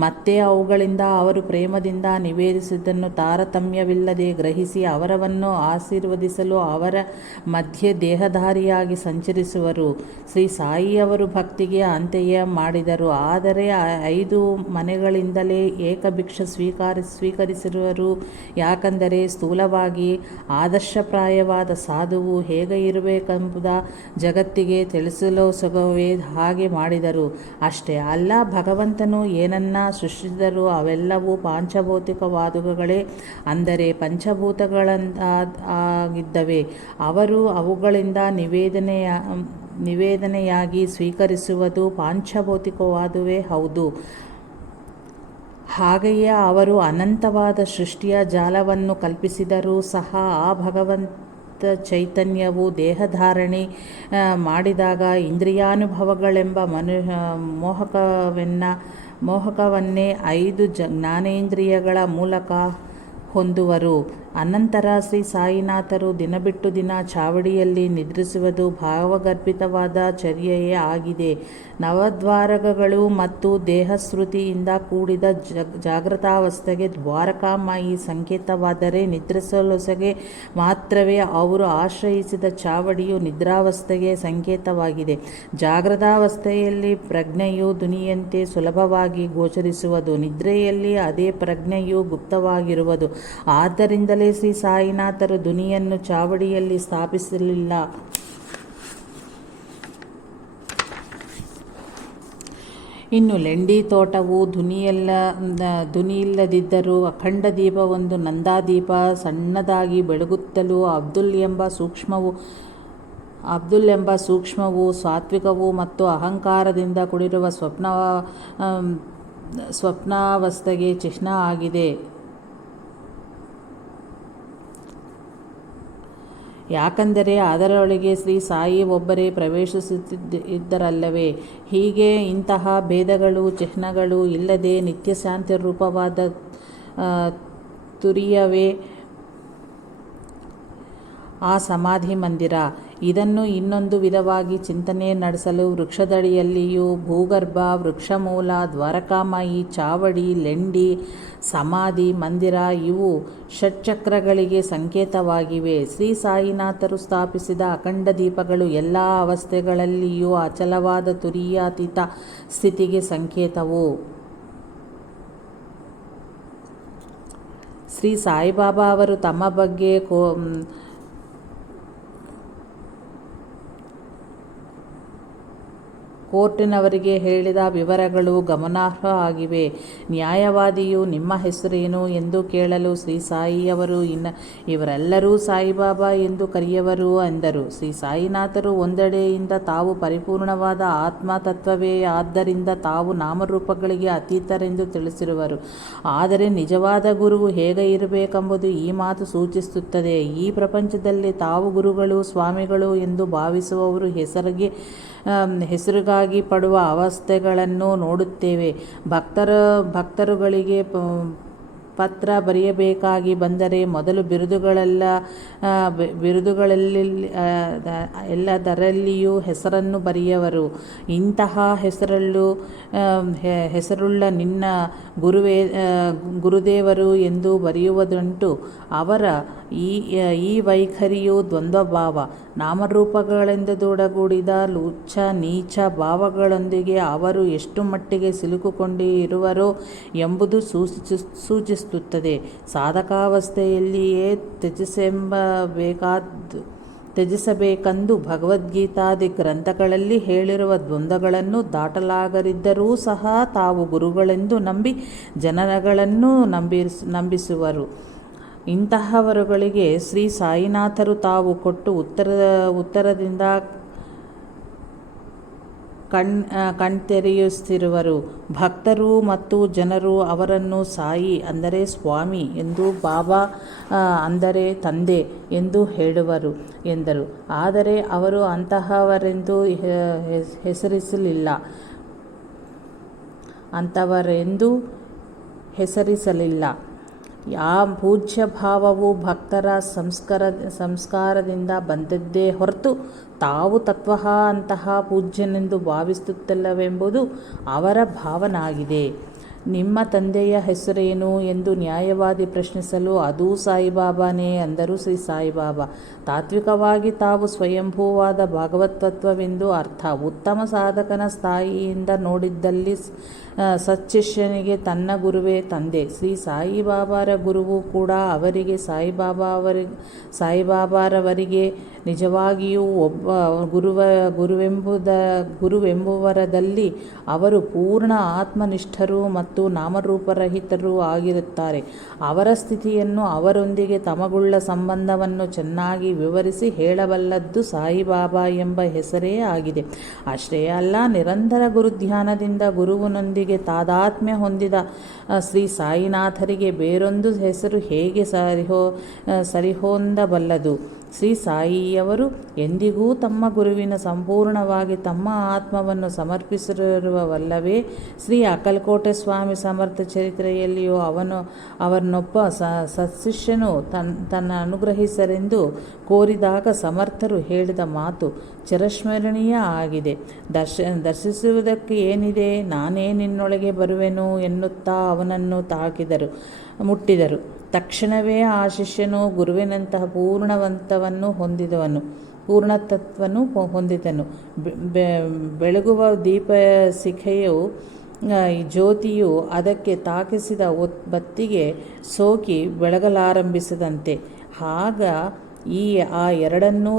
ಮತ್ತೆ ಅವುಗಳಿಂದ ಅವರು ಪ್ರೇಮದಿಂದ ನಿವೇದಿಸಿದ್ದನ್ನು ತಾರತಮ್ಯವಿಲ್ಲದೆ ಗ್ರಹಿಸಿ ಅವರನ್ನು ಆಶೀರ್ವದಿಸಲು ಅವರ ಮಧ್ಯೆ ದೇಹಧಾರಿಯಾಗಿ ಸಂಚರಿಸುವರು. ಶ್ರೀ ಸಾಯಿಯವರು ಭಕ್ತಿಗೆ ಅಂತೆಯೇ ಮಾಡಿದರು. ಆದರೆ 5 ಮನೆಗಳಿಂದಲೇ ಏಕಭಿಕ್ಷೆ ಸ್ವೀಕರಿಸಿರುವರು. ಯಾಕಂದರೆ ಸ್ಥೂಲವಾಗಿ ಆದರ್ಶಪ್ರಾಯವಾದ ಸಾಧುವು ಹೇಗೆ ಇರಬೇಕೆಂಬುದ ಜಗತ್ತಿಗೆ ತಿಳಿಸಲೋಸ್ಕರವೇ ಹಾಗೆ ಮಾಡಿದರು. ಅಷ್ಟೇ ಅಲ್ಲ, ಭಗವಂತನು ಏನನ್ನ ಸೃಷ್ಟಿಸಿದರೂ ಅವೆಲ್ಲವೂ ಪಾಂಚಭೌತಿಕವಾದವುಗಳೇ, ಅಂದರೆ ಪಂಚಭೂತಗಳಾಗಿದ್ದವೇ. ಅವರು ಅವುಗಳಿಂದ ನಿವೇದನೆಯಾಗಿ ಸ್ವೀಕರಿಸುವುದು ಪಾಂಚಭೌತಿಕವಾದುವೇ ಹೌದು. ಹಾಗೆಯೇ ಅವರು ಅನಂತವಾದ ಸೃಷ್ಟಿಯ ಜಾಲವನ್ನು ಕಲ್ಪಿಸಿದರೂ ಸಹ ಆ ಭಗವಂತ ಚೈತನ್ಯವು ದೇಹಧಾರಣೆ ಮಾಡಿದಾಗ ಇಂದ್ರಿಯಾನುಭವಗಳೆಂಬ ಮೋಹಕವನ್ನೇ 5 ಜ್ಞಾನೇಂದ್ರಿಯಗಳ ಮೂಲಕ ಹೊಂದುವರು. ಅನಂತರ ಶ್ರೀ ಸಾಯಿನಾಥರು ದಿನ ಬಿಟ್ಟು ದಿನ ಚಾವಡಿಯಲ್ಲಿ ನಿದ್ರಿಸುವುದು ಭಾವಗರ್ಭಿತವಾದ ಚರ್ಯೆಯೇ ಆಗಿದೆ. ನವದ್ವಾರಗಳು ಮತ್ತು ದೇಹಶ್ರುತಿಯಿಂದ ಕೂಡಿದ ಜಾಗೃತಾವಸ್ಥೆಗೆ ದ್ವಾರಕಾಮಾಯಿ ಸಂಕೇತವಾದರೆ, ನಿದ್ರಿಸಲೊಸಗೆ ಮಾತ್ರವೇ ಅವರು ಆಶ್ರಯಿಸಿದ ಚಾವಡಿಯು ನಿದ್ರಾವಸ್ಥೆಗೆ ಸಂಕೇತವಾಗಿದೆ. ಜಾಗೃತಾವಸ್ಥೆಯಲ್ಲಿ ಪ್ರಜ್ಞೆಯು ಧ್ವನಿಯಂತೆ ಸುಲಭವಾಗಿ ಗೋಚರಿಸುವುದು, ನಿದ್ರೆಯಲ್ಲಿ ಅದೇ ಪ್ರಜ್ಞೆಯು ಗುಪ್ತವಾಗಿರುವುದು. ಆದ್ದರಿಂದಲೇ ಶ್ರೀ ಸಾಯಿನಾಥರು ಧ್ವನಿಯನ್ನು ಚಾವಡಿಯಲ್ಲಿ ಸ್ಥಾಪಿಸಲಿಲ್ಲ. ಇನ್ನು ಲೆಂಡಿ ತೋಟವು ಧ್ವನಿಯಿಲ್ಲದಿದ್ದರೂ ಅಖಂಡ ದೀಪವೊಂದು ನಂದಾದೀಪ ಸಣ್ಣದಾಗಿ ಬೆಳಗುತ್ತಲೂ ಅಬ್ದುಲ್ ಎಂಬ ಸೂಕ್ಷ್ಮವು ಸಾತ್ವಿಕವೂ ಮತ್ತು ಅಹಂಕಾರದಿಂದ ಕೂಡಿರುವ ಸ್ವಪ್ನಾವಸ್ಥೆಗೆ ಚಿಹ್ನ ಆಗಿದೆ. ಯಾಕಂದರೆ ಅದರೊಳಗೆ ಶ್ರೀ ಸಾಯಿ ಒಬ್ಬರೇ ಪ್ರವೇಶಿಸುತ್ತಿದ್ದರಲ್ಲವೇ. ಹೀಗೆ ಇಂತಹ ಭೇದಗಳು ಚಿಹ್ನಗಳು ಇಲ್ಲದೆ ನಿತ್ಯಶಾಂತಿ ರೂಪವಾದ ತುರಿಯವೇ ಆ ಸಮಾಧಿ ಮಂದಿರ. ಇದನ್ನು ಇನ್ನೊಂದು ವಿಧವಾಗಿ ಚಿಂತನೆ ನಡೆಸಲು ವೃಕ್ಷದಡಿಯಲ್ಲಿಯೂ ಭೂಗರ್ಭ, ವೃಕ್ಷಮೂಲ, ದ್ವಾರಕಾಮಾಯಿ, ಚಾವಡಿ, ಲೆಂಡಿ, ಸಮಾಧಿ ಮಂದಿರ ಇವು ಷಟ್ಚಕ್ರಗಳಿಗೆ ಸಂಕೇತವಾಗಿವೆ. ಶ್ರೀ ಸಾಯಿನಾಥರು ಸ್ಥಾಪಿಸಿದ ಅಖಂಡ ದೀಪಗಳು ಎಲ್ಲ ಅವಸ್ಥೆಗಳಲ್ಲಿಯೂ ಅಚಲವಾದ ತುರೀಯಾತೀತ ಸ್ಥಿತಿಗೆ ಸಂಕೇತವು. ಶ್ರೀ ಸಾಯಿಬಾಬಾ ಅವರು ತಮ್ಮ ಬಗ್ಗೆ ಕೋರ್ಟಿನವರಿಗೆ ಹೇಳಿದ ವಿವರಗಳು ಗಮನಾರ್ಹ ಆಗಿವೆ. ನ್ಯಾಯವಾದಿಯು ನಿಮ್ಮ ಹೆಸರೇನು ಎಂದು ಕೇಳಲು ಶ್ರೀ ಸಾಯಿಯವರು ಇವರೆಲ್ಲರೂ ಸಾಯಿಬಾಬಾ ಎಂದು ಕರೆಯುವರು ಎಂದರು. ಶ್ರೀ ಸಾಯಿನಾಥರು ಒಂದೆಡೆಯಿಂದ ತಾವು ಪರಿಪೂರ್ಣವಾದ ಆತ್ಮ ತತ್ವವೇ, ಆದ್ದರಿಂದ ತಾವು ನಾಮರೂಪಗಳಿಗೆ ಅತೀತರೆಂದು ತಿಳಿಸಿರುವರು. ಆದರೆ ನಿಜವಾದ ಗುರುವು ಹೇಗೆ ಇರಬೇಕೆಂಬುದು ಈ ಮಾತು ಸೂಚಿಸುತ್ತದೆ. ಈ ಪ್ರಪಂಚದಲ್ಲಿ ತಾವು ಗುರುಗಳು, ಸ್ವಾಮಿಗಳು ಎಂದು ಭಾವಿಸುವವರು ಹೆಸರಿಗಾಗಿ ಪಡುವ ಅವಸ್ಥೆಗಳನ್ನು ನೋಡುತ್ತೇವೆ. ಭಕ್ತರುಗಳಿಗೆ ಪತ್ರ ಬರೆಯಬೇಕಾಗಿ ಬಂದರೆ ಮೊದಲು ಎಲ್ಲದರಲ್ಲಿಯೂ ಹೆಸರನ್ನು ಬರೆಯುವರು. ಇಂತಹ ಹೆಸರುಳ್ಳ ನಿನ್ನ ಗುರುದೇವರು ಎಂದು ಬರೆಯುವುದುಂಟು. ಅವರ ಈ ವೈಖರಿಯು ದ್ವಂದ್ವಭಾವ, ನಾಮರೂಪಗಳಿಂದೊಡಗೂಡಿದ ಲುಚ್ಛ ನೀಚ ಭಾವಗಳೊಂದಿಗೆ ಅವರು ಎಷ್ಟು ಮಟ್ಟಿಗೆ ಸಿಲುಕಿಕೊಂಡಿರುವರೋ ಎಂಬುದು ಸೂಚಿಸುತ್ತದೆ. ಸಾಧಕಾವಸ್ಥೆಯಲ್ಲಿಯೇ ತ್ಯಜಿಸಬೇಕೆಂದು ಭಗವದ್ಗೀತಾದಿ ಗ್ರಂಥಗಳಲ್ಲಿ ಹೇಳಿರುವ ದ್ವಂದ್ವಗಳನ್ನು ದಾಟಲಾಗದಿದ್ದರೂ ಸಹ ತಾವು ಗುರುಗಳೆಂದು ನಂಬಿ ಜನಗಳನ್ನು ನಂಬಿಸುವರು. ಇಂತಹವರುಗಳಿಗೆ ಶ್ರೀ ಸಾಯಿನಾಥರು ತಾವು ಕೊಟ್ಟು ಉತ್ತರದಿಂದ ಕಣ್ತೆರೆಯುತ್ತಿರುವರು. ಭಕ್ತರು ಮತ್ತು ಜನರು ಅವರನ್ನು ಸಾಯಿ ಅಂದರೆ ಸ್ವಾಮಿ ಎಂದು, ಬಾಬಾ ಅಂದರೆ ತಂದೆ ಎಂದು ಹೇಳುವರು ಎಂದರು. ಆದರೆ ಅವರು ಅಂತಹವರೆಂದು ಹೆಸರಿಸಲಿಲ್ಲ. ಆ ಪೂಜ್ಯ ಭಾವವು ಭಕ್ತರ ಸಂಸ್ಕಾರದಿಂದ ಬಂದದ್ದೇ ಹೊರತು ತಾವು ತತ್ವಃ ಅಂತಹ ಪೂಜ್ಯನೆಂದು ಭಾವಿಸುತ್ತಿಲ್ಲವೆಂಬುದು ಅವರ ಭಾವನಾಗಿದೆ. ನಿಮ್ಮ ತಂದೆಯ ಹೆಸರೇನು ಎಂದು ನ್ಯಾಯವಾದಿ ಪ್ರಶ್ನಿಸಲು ಅದೂ ಸಾಯಿಬಾಬಾನೇ ಅಂದರು ಶ್ರೀ ಸಾಯಿಬಾಬಾ. ತಾತ್ವಿಕವಾಗಿ ತಾವು ಸ್ವಯಂಭೂವಾದ ಭಗವತ್ತತ್ವವೆಂದು ಅರ್ಥ. ಉತ್ತಮ ಸಾಧಕನ ಸ್ಥಾಯಿಯಿಂದ ನೋಡಿದಲ್ಲಿ ಸಚ್ಚಿಷ್ಯನಿಗೆ ತನ್ನ ಗುರುವೇ ತಂದೆ. ಶ್ರೀ ಸಾಯಿಬಾಬಾರ ಗುರುವು ಕೂಡ ಅವರಿಗೆ ಸಾಯಿಬಾಬಾರವರಿಗೆ ನಿಜವಾಗಿಯೂ ಒಬ್ಬ ಗುರುವೆಂಬುವರದಲ್ಲಿ ಅವರು ಪೂರ್ಣ ಆತ್ಮನಿಷ್ಠರು ಮತ್ತು ನಾಮರೂಪರಹಿತರೂ ಆಗಿರುತ್ತಾರೆ. ಅವರ ಸ್ಥಿತಿಯನ್ನು ಅವರೊಂದಿಗೆ ತಮಗುಳ್ಳ ಸಂಬಂಧವನ್ನು ಚೆನ್ನಾಗಿ ವಿವರಿಸಿ ಹೇಳಬಲ್ಲದ್ದು ಸಾಯಿಬಾಬಾ ಎಂಬ ಹೆಸರೇ ಆಗಿದೆ. ಅಷ್ಟೇ ಅಲ್ಲ, ನಿರಂತರ ಗುರುಧ್ಯಾನದಿಂದ ಗುರುವಿನೊಂದಿಗೆ ತಾದಾತ್ಮ್ಯ ಹೊಂದಿದ ಶ್ರೀ ಸಾಯಿನಾಥರಿಗೆ ಬೇರೊಂದು ಹೆಸರು ಹೇಗೆ ಸರಿಹೊಂದಬಲ್ಲದು? ಶ್ರೀ ಸಾಯಿಯವರು ಎಂದಿಗೂ ತಮ್ಮ ಗುರುವಿನ ಸಂಪೂರ್ಣವಾಗಿ ತಮ್ಮ ಆತ್ಮವನ್ನು ಸಮರ್ಪಿಸಿರುವವಲ್ಲವೇ? ಶ್ರೀ ಅಕ್ಕಲಕೋಟೆ ಸ್ವಾಮಿ ಸಮರ್ಥ ಚರಿತ್ರೆಯಲ್ಲಿಯೂ ಅವನೊಬ್ಬ ಸತ್ಶಿಷ್ಯನು ತನ್ನ ಅನುಗ್ರಹಿಸರೆಂದು ಕೋರಿದಾಗ ಸಮರ್ಥರು ಹೇಳಿದ ಮಾತು ಚಿರಸ್ಮರಣೀಯ ಆಗಿದೆ. ದರ್ಶಿಸುವುದಕ್ಕೆ ಏನಿದೆ, ನಾನೇ ನಿನ್ನೊಳಗೆ ಬರುವೆನು ಎನ್ನುತ್ತಾ ಅವನನ್ನು ಮುಟ್ಟಿದರು. ತಕ್ಷಣವೇ ಆ ಶಿಷ್ಯನು ಗುರುವಿನಂತಹ ಪೂರ್ಣತತ್ವವನ್ನು ಹೊಂದಿದನು. ಬೆಳಗುವ ದೀಪಶಿಖೆಯು ಜ್ಯೋತಿಯು ಅದಕ್ಕೆ ತಾಕಿಸಿದ ಬತ್ತಿಗೆ ಸೋಕಿ ಬೆಳಗಲಾರಂಭಿಸಿದಂತೆ. ಆಗ ಆ ಎರಡನ್ನೂ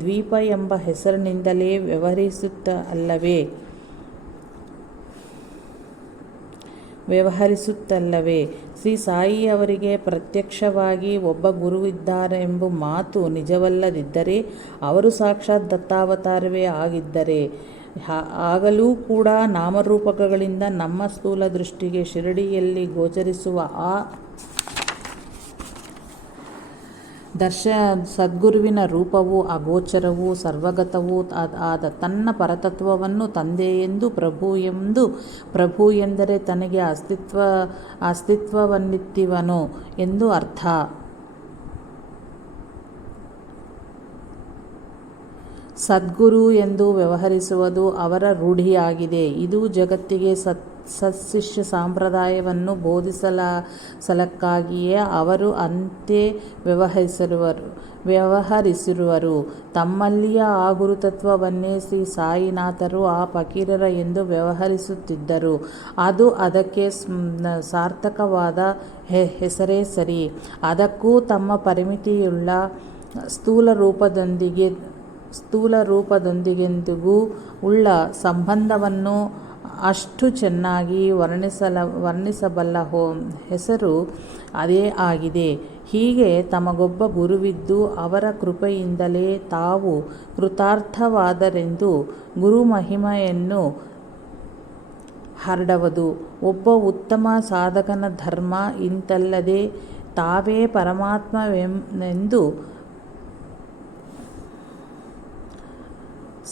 ದ್ವೀಪ ಎಂಬ ಹೆಸರಿನಿಂದಲೇ ವ್ಯವಹರಿಸುತ್ತ ಅಲ್ಲವೇ? ವ್ಯವಹರಿಸುತ್ತಲ್ಲವೇ? ಶ್ರೀ ಸಾಯಿಯವರಿಗೆ ಪ್ರತ್ಯಕ್ಷವಾಗಿ ಒಬ್ಬ ಗುರುವಿದ್ದಾರೆಂಬ ಮಾತು ನಿಜವಲ್ಲದಿದ್ದರೆ ಅವರು ಸಾಕ್ಷಾತ್ ದತ್ತಾವತಾರವೇ ಆಗಿದ್ದರೆ ಆಗಲೂ ಕೂಡ ನಾಮರೂಪಗಳಿಂದ ನಮ್ಮ ಸ್ಥೂಲ ದೃಷ್ಟಿಗೆ ಶಿರಡಿಯಲ್ಲಿ ಗೋಚರಿಸುವ ಆ ಸದ್ಗುರುವಿನ ರೂಪವು ಅಗೋಚರವೂ ಸರ್ವಗತವೂ ಆದ ತನ್ನ ಪರತತ್ವವನ್ನು ತಂದೆಯೆಂದು ಪ್ರಭು ಎಂದರೆ ತನಗೆ ಅಸ್ತಿತ್ವವನ್ನಿತ್ತಿವನು ಎಂದು ಅರ್ಥ. ಸದ್ಗುರು ಎಂದು ವ್ಯವಹರಿಸುವುದು ಅವರ ರೂಢಿಯಾಗಿದೆ. ಇದು ಜಗತ್ತಿಗೆ ಸತ್ಶಿಷ್ಯ ಸಂಪ್ರದಾಯವನ್ನು ಬೋಧಿಸಲಕ್ಕಾಗಿಯೇ ಅವರು ಅಂತೆ ವ್ಯವಹರಿಸಿರುವರು. ತಮ್ಮಲ್ಲಿಯ ಆ ಗುರುತತ್ವವನ್ನೇ ಶ್ರೀ ಸಾಯಿನಾಥರು ಆ ಫಕೀರರ ಎಂದು ವ್ಯವಹರಿಸುತ್ತಿದ್ದರು. ಅದು ಅದಕ್ಕೆ ಸಾರ್ಥಕವಾದ ಹೆಸರೇ ಸರಿ. ಅದಕ್ಕೂ ತಮ್ಮ ಪರಿಮಿತಿಯುಳ್ಳ ಸ್ಥೂಲ ರೂಪದೊಂದಿಗೆಂದಿಗೂ ಉಳ್ಳ ಸಂಬಂಧವನ್ನು ಅಷ್ಟು ಚೆನ್ನಾಗಿ ವರ್ಣಿಸಬಲ್ಲ ಹೆಸರು ಅದೇ ಆಗಿದೆ. ಹೀಗೆ ತಮಗೊಬ್ಬ ಗುರುವಿದ್ದು ಅವರ ಕೃಪೆಯಿಂದಲೇ ತಾವು ಕೃತಾರ್ಥವಾದರೆಂದು ಗುರುಮಹಿಮೆಯನ್ನು ಹರಡುವುದು ಒಬ್ಬ ಉತ್ತಮ ಸಾಧಕನ ಧರ್ಮ. ಇಂತಲ್ಲದೆ ತಾವೇ ಪರಮಾತ್ಮವೆಂದು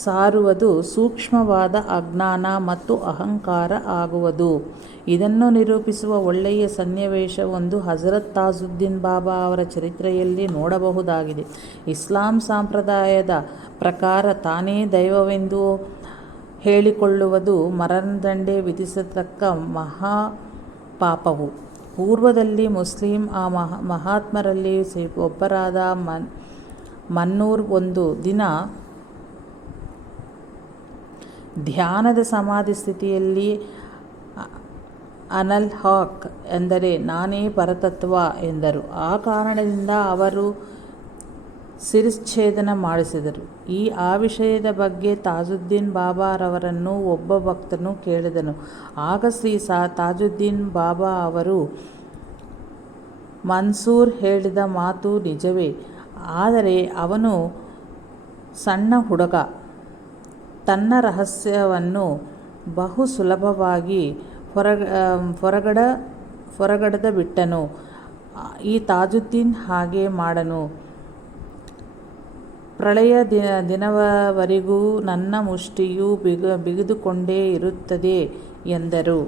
ಸಾರುವುದು ಸೂಕ್ಷ್ಮವಾದ ಅಜ್ಞಾನ ಮತ್ತು ಅಹಂಕಾರ ಆಗುವುದು. ಇದನ್ನು ನಿರೂಪಿಸುವ ಒಳ್ಳೆಯ ಸನ್ನಿವೇಶವೊಂದು ಹಜರತ್ ತಾಜುದ್ದೀನ್ ಬಾಬಾ ಅವರ ಚರಿತ್ರೆಯಲ್ಲಿ ನೋಡಬಹುದಾಗಿದೆ. ಇಸ್ಲಾಂ ಸಂಪ್ರದಾಯದ ಪ್ರಕಾರ ತಾನೇ ದೈವವೆಂದು ಹೇಳಿಕೊಳ್ಳುವುದು ಮರಣದಂಡನೆ ವಿಧಿಸತಕ್ಕ ಮಹಾಪಾಪವು. ಪೂರ್ವದಲ್ಲಿ ಮುಸ್ಲಿಂ ಮಹಾತ್ಮರಲ್ಲಿ ಒಬ್ಬರಾದ ಮನ್ನೂರ್ ಒಂದು ದಿನ ಧ್ಯಾನದ ಸಮಾಧಿ ಸ್ಥಿತಿಯಲ್ಲಿ ಅನಲ್ ಹಾಕ್ ಎಂದರೆ ನಾನೇ ಪರತತ್ವ ಎಂದರು. ಆ ಕಾರಣದಿಂದ ಅವರು ಶಿರಚ್ಛೇದನ ಮಾಡಿಸಿದರು. ಆ ವಿಷಯದ ಬಗ್ಗೆ ತಾಜುದ್ದೀನ್ ಬಾಬಾರವರನ್ನು ಒಬ್ಬ ಭಕ್ತನು ಕೇಳಿದನು. ಆಗ ಶ್ರೀ ತಾಜುದ್ದೀನ್ ಬಾಬಾ ಅವರು, ಮನ್ಸೂರ್ ಹೇಳಿದ ಮಾತು ನಿಜವೇ, ಆದರೆ ಅವನು ಸಣ್ಣ ಹುಡುಗ, ತನ್ನ ರಹಸ್ಯವನ್ನು ಬಹು ಸುಲಭವಾಗಿ ಹೊರಗಡದ ಬಿಟ್ಟನು. ಈ ತಾಜುದ್ದೀನ್ ಹಾಗೆ ಮಾಡನು. ಪ್ರಳಯ ದಿನವರೆಗೂ ನನ್ನ ಮುಷ್ಟಿಯು ಬಿಗಿದುಕೊಂಡೇ ಇರುತ್ತದೆ ಎಂದರು.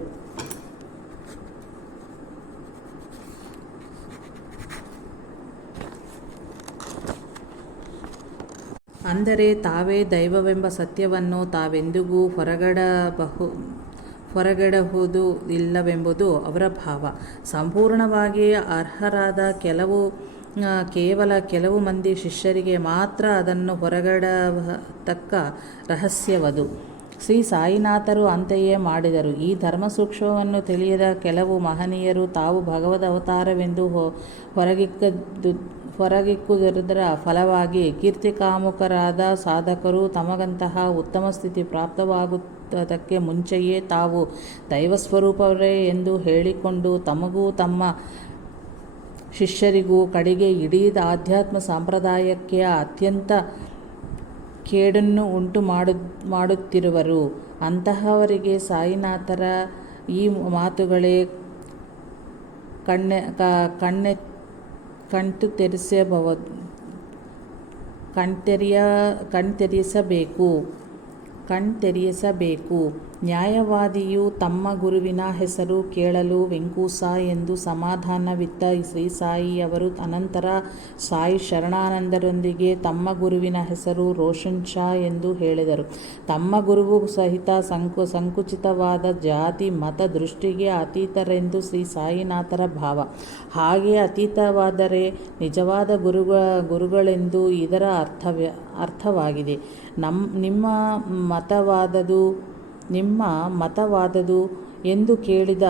ಅಂದರೆ ತಾವೇ ದೈವವೆಂಬ ಸತ್ಯವನ್ನು ತಾವೆಂದಿಗೂ ಹೊರಗಡುವುದು ಇಲ್ಲವೆಂಬುದು ಅವರ ಭಾವ. ಸಂಪೂರ್ಣವಾಗಿ ಅರ್ಹರಾದ ಕೇವಲ ಕೆಲವು ಮಂದಿ ಶಿಷ್ಯರಿಗೆ ಮಾತ್ರ ಅದನ್ನು ಹೊರಗಡತಕ್ಕ ರಹಸ್ಯವದು. ಶ್ರೀ ಸಾಯಿನಾಥರು ಅಂತೆಯೇ ಮಾಡಿದರು. ಈ ಧರ್ಮ ಸೂಕ್ಷ್ಮವನ್ನು ತಿಳಿಯದ ಕೆಲವು ಮಹನೀಯರು ತಾವು ಭಗವದ್ ಅವತಾರವೆಂದು ಹೊರಗಿಕ್ಕುವುದರ ಫಲವಾಗಿ ಕೀರ್ತಿಕಾಮುಕರಾದ ಸಾಧಕರು ತಮಗಂತಹ ಉತ್ತಮ ಸ್ಥಿತಿ ಪ್ರಾಪ್ತವಾಗುವುದಕ್ಕೆ ಮುಂಚೆಯೇ ತಾವು ದೈವಸ್ವರೂಪವರೇ ಎಂದು ಹೇಳಿಕೊಂಡು ತಮಗೂ ತಮ್ಮ ಶಿಷ್ಯರಿಗೂ ಕಡೆಗೆ ಇಡೀ ಆಧ್ಯಾತ್ಮ ಸಂಪ್ರದಾಯಕ್ಕೆ ಅತ್ಯಂತ ಕೇಡನ್ನು ಉಂಟು ಮಾಡುತ್ತಿರುವರು. ಅಂತಹವರಿಗೆ ಸಾಯಿನಾಥರ ಈ ಮಾತುಗಳೇ ಕಣ್ತೆರೆಸಬೇಕು. ನ್ಯಾಯವಾದಿಯು ತಮ್ಮ ಗುರುವಿನ ಹೆಸರು ಕೇಳಲು ವೆಂಕೂಸ ಎಂದು ಸಮಾಧಾನವಿತ್ತ ಶ್ರೀ ಸಾಯಿಯವರು ಅನಂತರ ಸಾಯಿ ಶರಣಾನಂದರೊಂದಿಗೆ ತಮ್ಮ ಗುರುವಿನ ಹೆಸರು ರೋಷನ್ ಶಾ ಎಂದು ಹೇಳಿದರು. ತಮ್ಮ ಗುರುವು ಸಹಿತ ಸಂಕುಚಿತವಾದ ಜಾತಿ ಮತ ದೃಷ್ಟಿಗೆ ಅತೀತರೆಂದು ಶ್ರೀ ಸಾಯಿನಾಥರ ಭಾವ. ಹಾಗೆ ಅತೀತವಾದರೆ ನಿಜವಾದ ಗುರುಗಳೆಂದು ಇದರ ಅರ್ಥವಾಗಿದೆ. ನಿಮ್ಮ ಮತವಾದದು ಎಂದು ಕೇಳಿದ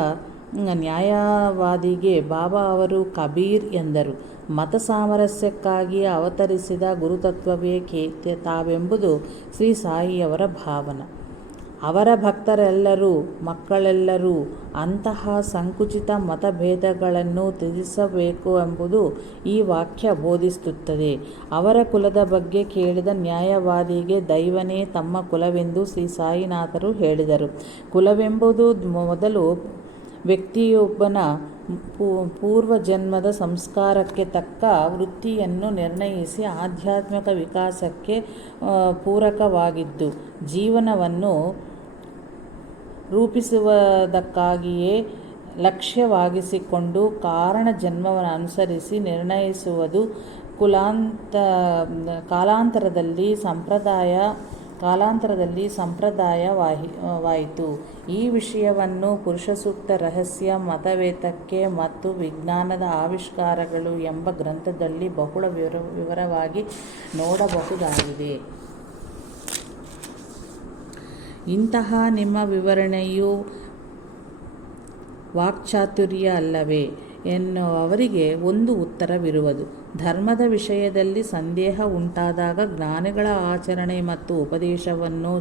ನ್ಯಾಯವಾದಿಗೆ ಬಾಬಾ ಅವರು ಕಬೀರ್ ಎಂದರು. ಮತ ಸಾಮರಸ್ಯಕ್ಕಾಗಿ ಅವತರಿಸಿದ ಗುರುತತ್ವವೇ ತಾವೆಂಬುದು ಶ್ರೀ ಸಾಯಿಯವರ ಭಾವನ. ಅವರ ಭಕ್ತರೆಲ್ಲರೂ ಮಕ್ಕಳೆಲ್ಲರೂ ಅಂತಹ ಸಂಕುಚಿತ ಮತಭೇದಗಳನ್ನು ತ್ಯಜಿಸಬೇಕು ಎಂಬುದು ಈ ವಾಕ್ಯ ಬೋಧಿಸುತ್ತದೆ. ಅವರ ಕುಲದ ಬಗ್ಗೆ ಕೇಳಿದ ನ್ಯಾಯವಾದಿಗೆ ದೈವನೇ ತಮ್ಮ ಕುಲವೆಂದು ಶ್ರೀ ಸಾಯಿನಾಥರು ಹೇಳಿದರು. ಕುಲವೆಂಬುದು ಮೊದಲು ವ್ಯಕ್ತಿಯೊಬ್ಬನ ಪೂರ್ವಜನ್ಮದ ಸಂಸ್ಕಾರಕ್ಕೆ ತಕ್ಕ ವೃತ್ತಿಯನ್ನು ನಿರ್ಣಯಿಸಿ ಆಧ್ಯಾತ್ಮಿಕ ವಿಕಾಸಕ್ಕೆ ಪೂರಕವಾಗಿದ್ದು, ಜೀವನವನ್ನು ರೂಪಿಸುವುದಕ್ಕಾಗಿಯೇ ಲಕ್ಷ್ಯವಾಗಿಸಿಕೊಂಡು ಕಾರಣ ಜನ್ಮವನ್ನು ಅನುಸರಿಸಿ ನಿರ್ಣಯಿಸುವುದು. ಕಾಲಾಂತರದಲ್ಲಿ ಸಂಪ್ರದಾಯವಾಯಿತು. ಈ ವಿಷಯವನ್ನು ಪುರುಷಸೂಕ್ತ ರಹಸ್ಯ ಮತವೇತಕ್ಕೆ ಮತ್ತು ವಿಜ್ಞಾನದ ಆವಿಷ್ಕಾರಗಳು ಎಂಬ ಗ್ರಂಥದಲ್ಲಿ ಬಹಳ ವಿವರವಾಗಿ ನೋಡಬಹುದಾಗಿದೆ. ಇಂತಹ ನಿಮ್ಮ ವಿವರಣೆಯು ವಾಕ್ಚಾತುರ್ಯ ಅಲ್ಲವೇ ಎನ್ನುವವರಿಗೆ ಒಂದು ಉತ್ತರವಿರುವುದು. ಧರ್ಮದ ವಿಷಯದಲ್ಲಿ ಸಂದೇಹ ಉಂಟಾದಾಗ ಜ್ಞಾನಿಗಳ ಆಚರಣೆ ಮತ್ತು ಉಪದೇಶವನ್ನು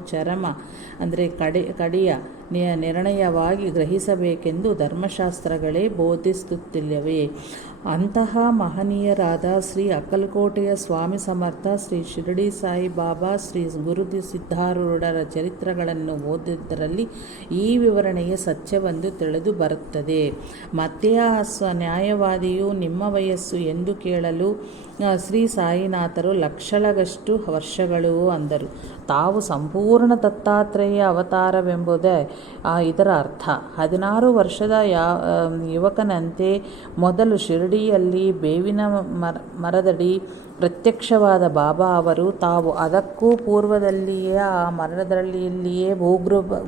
ಕಡೆಯ ನಿರ್ಣಯವಾಗಿ ಗ್ರಹಿಸಬೇಕೆಂದು ಧರ್ಮಶಾಸ್ತ್ರಗಳೇ ಬೋಧಿಸುತ್ತಿಲ್ಲವೇ? ಅಂತಹ ಮಹನೀಯರಾದ ಶ್ರೀ ಅಕ್ಕಲಕೋಟೆಯ ಸ್ವಾಮಿ ಸಮರ್ಥ, ಶ್ರೀ ಶಿರಡಿ ಸಾಯಿ ಬಾಬಾ, ಶ್ರೀ ಗುರು ಸಿದ್ಧಾರೂಢರ ಚರಿತ್ರೆಗಳನ್ನು ಓದಿದ್ದರಲ್ಲಿ ಈ ವಿವರಣೆಯ ಸತ್ಯವೊಂದು ತಿಳಿದು ಬರುತ್ತದೆ. ಮತ್ತೆ ಆ ನ್ಯಾಯವಾದಿಯು ನಿಮ್ಮ ವಯಸ್ಸು ಎಂದು ಕೇಳಲು ಶ್ರೀ ಸಾಯಿನಾಥರು ಲಕ್ಷಲಗಷ್ಟು ವರ್ಷಗಳು ಅಂದರು. ತಾವು ಸಂಪೂರ್ಣ ದತ್ತಾತ್ರೇಯ ಅವತಾರವೆಂಬುದೇ ಇದರ ಅರ್ಥ. 16 ವರ್ಷದ ಯುವಕನಂತೆ ಮೊದಲು ಶಿರಡಿಯಲ್ಲಿ ಬೇವಿನ ಮರದಡಿ ಪ್ರತ್ಯಕ್ಷವಾದ ಬಾಬಾ ಅವರು ತಾವು ಅದಕ್ಕೂ ಪೂರ್ವದಲ್ಲಿಯೇ ಆ ಮರದಡಿಯಲ್ಲಿಯೇ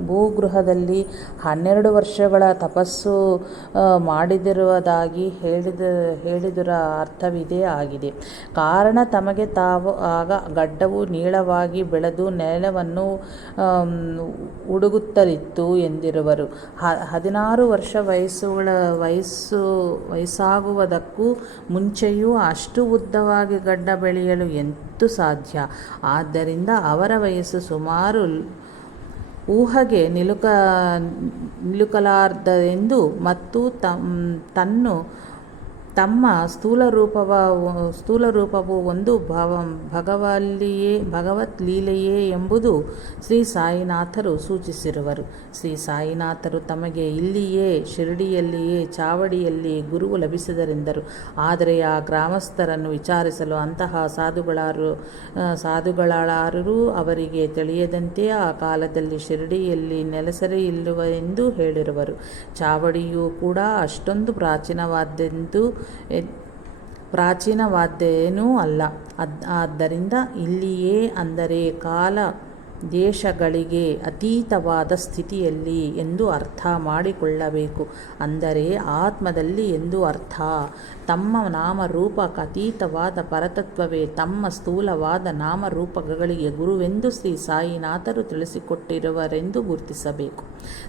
ಭೂಗೃಹದಲ್ಲಿ 12 ವರ್ಷಗಳ ತಪಸ್ಸು ಮಾಡಿದಿರುವುದಾಗಿ ಹೇಳಿದರ ಅರ್ಥವಿದೇ ಆಗಿದೆ. ಕಾರಣ ತಮಗೆ ತಾವು ಆಗ ಗಡ್ಡವು ನೀಳವಾಗಿ ಬೆಳೆದು ನೆಲವನ್ನು ಹುಡುಗುತ್ತಲಿತ್ತು ಎಂದಿರುವರು. 16 ವರ್ಷ ವಯಸ್ಸಾಗುವುದಕ್ಕೂ ಮುಂಚೆಯೂ ಅಷ್ಟು ಉದ್ದವಾಗಿ ಗಡ್ಡ ಬೆಳೆಯಲು ಎಂತೂ ಸಾಧ್ಯ? ಆದ್ದರಿಂದ ಅವರ ವಯಸ್ಸು ಸುಮಾರು ಊಹೆಗೆ ನಿಲುಕಲಾರದೆಂದು ಮತ್ತು ತಮ್ಮ ಸ್ಥೂಲರೂಪವು ಒಂದು ಭಗವತ್ ಲೀಲೆಯೇ ಎಂಬುದು ಶ್ರೀ ಸಾಯಿನಾಥರು ಸೂಚಿಸಿರುವರು. ಶ್ರೀ ಸಾಯಿನಾಥರು ತಮಗೆ ಇಲ್ಲಿಯೇ ಶಿರಡಿಯಲ್ಲಿಯೇ ಚಾವಡಿಯಲ್ಲಿ ಗುರುವು ಲಭಿಸಿದರೆಂದರು. ಆದರೆ ಆ ಗ್ರಾಮಸ್ಥರನ್ನು ವಿಚಾರಿಸಲು ಅಂತಹ ಸಾಧುಗಳಾರೂ ಅವರಿಗೆ ತಿಳಿಯದಂತೆ ಆ ಕಾಲದಲ್ಲಿ ಶಿರಡಿಯಲ್ಲಿ ನೆಲೆಸರಿಯಿಲ್ಲವೆಂದು ಹೇಳಿರುವರು. ಚಾವಡಿಯೂ ಕೂಡ ಅಷ್ಟೊಂದು ಪ್ರಾಚೀನವಾದ್ದೇನೂ ಅಲ್ಲ. ಆದ್ದರಿಂದ ಇಲ್ಲಿಯೇ ಅಂದರೆ ಕಾಲ ದೇಶಗಳಿಗೆ ಅತೀತವಾದ ಸ್ಥಿತಿಯಲ್ಲಿ ಎಂದು ಅರ್ಥ ಮಾಡಿಕೊಳ್ಳಬೇಕು. ಅಂದರೆ ಆತ್ಮದಲ್ಲಿ ಎಂದು ಅರ್ಥ. ತಮ್ಮ ನಾಮರೂಪಕ್ಕೆ ಅತೀತವಾದ ಪರತತ್ವವೇ ತಮ್ಮ ಸ್ಥೂಲವಾದ ನಾಮರೂಪಗಳಿಗೆ ಗುರುವೆಂದು ಶ್ರೀ ಸಾಯಿನಾಥರು ತಿಳಿಸಿಕೊಟ್ಟಿರುವರೆಂದು ಗುರುತಿಸಬೇಕು.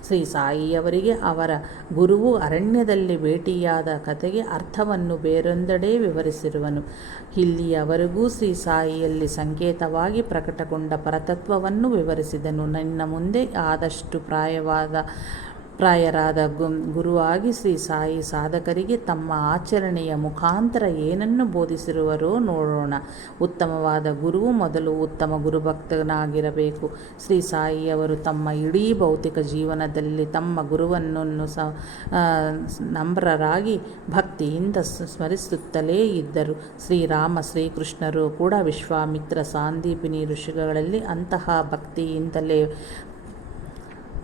ಶ್ರೀ ಸಾಯಿಯವರಿಗೆ ಅವರ ಗುರುವು ಅರಣ್ಯದಲ್ಲಿ ಭೇಟಿಯಾದ ಕಥೆಗೆ ಅರ್ಥವನ್ನು ಬೇರೊಂದೆಡೆ ವಿವರಿಸಿರುವನು. ಇಲ್ಲಿಯವರೆಗೂ ಶ್ರೀ ಸಾಯಿಯಲ್ಲಿ ಸಂಕೇತವಾಗಿ ಪ್ರಕಟಗೊಂಡ ಪರತತ್ವವನ್ನು ವಿವರಿಸಿದನು. ನಿನ್ನ ಮುಂದೆ ಆದಷ್ಟು ಪ್ರಾಯರಾದ ಗುರುವಾಗಿ ಶ್ರೀ ಸಾಯಿ ಸಾಧಕರಿಗೆ ತಮ್ಮ ಆಚರಣೆಯ ಮುಖಾಂತರ ಏನನ್ನು ಬೋಧಿಸಿರುವರೋ ನೋಡೋಣ. ಉತ್ತಮವಾದ ಗುರುವು ಮೊದಲು ಉತ್ತಮ ಗುರುಭಕ್ತನಾಗಿರಬೇಕು. ಶ್ರೀ ಸಾಯಿಯವರು ತಮ್ಮ ಇಡೀ ಭೌತಿಕ ಜೀವನದಲ್ಲಿ ತಮ್ಮ ಗುರುವನ್ನು ನಮ್ರರಾಗಿ ಭಕ್ತಿಯಿಂದ ಸ್ಮರಿಸುತ್ತಲೇ ಇದ್ದರು. ಶ್ರೀರಾಮ ಶ್ರೀಕೃಷ್ಣರು ಕೂಡ ವಿಶ್ವಾಮಿತ್ರ ಸಾಂದೀಪಿನಿ ಋಷಿಗಳಲ್ಲಿ ಅಂತಹ ಭಕ್ತಿಯಿಂದಲೇ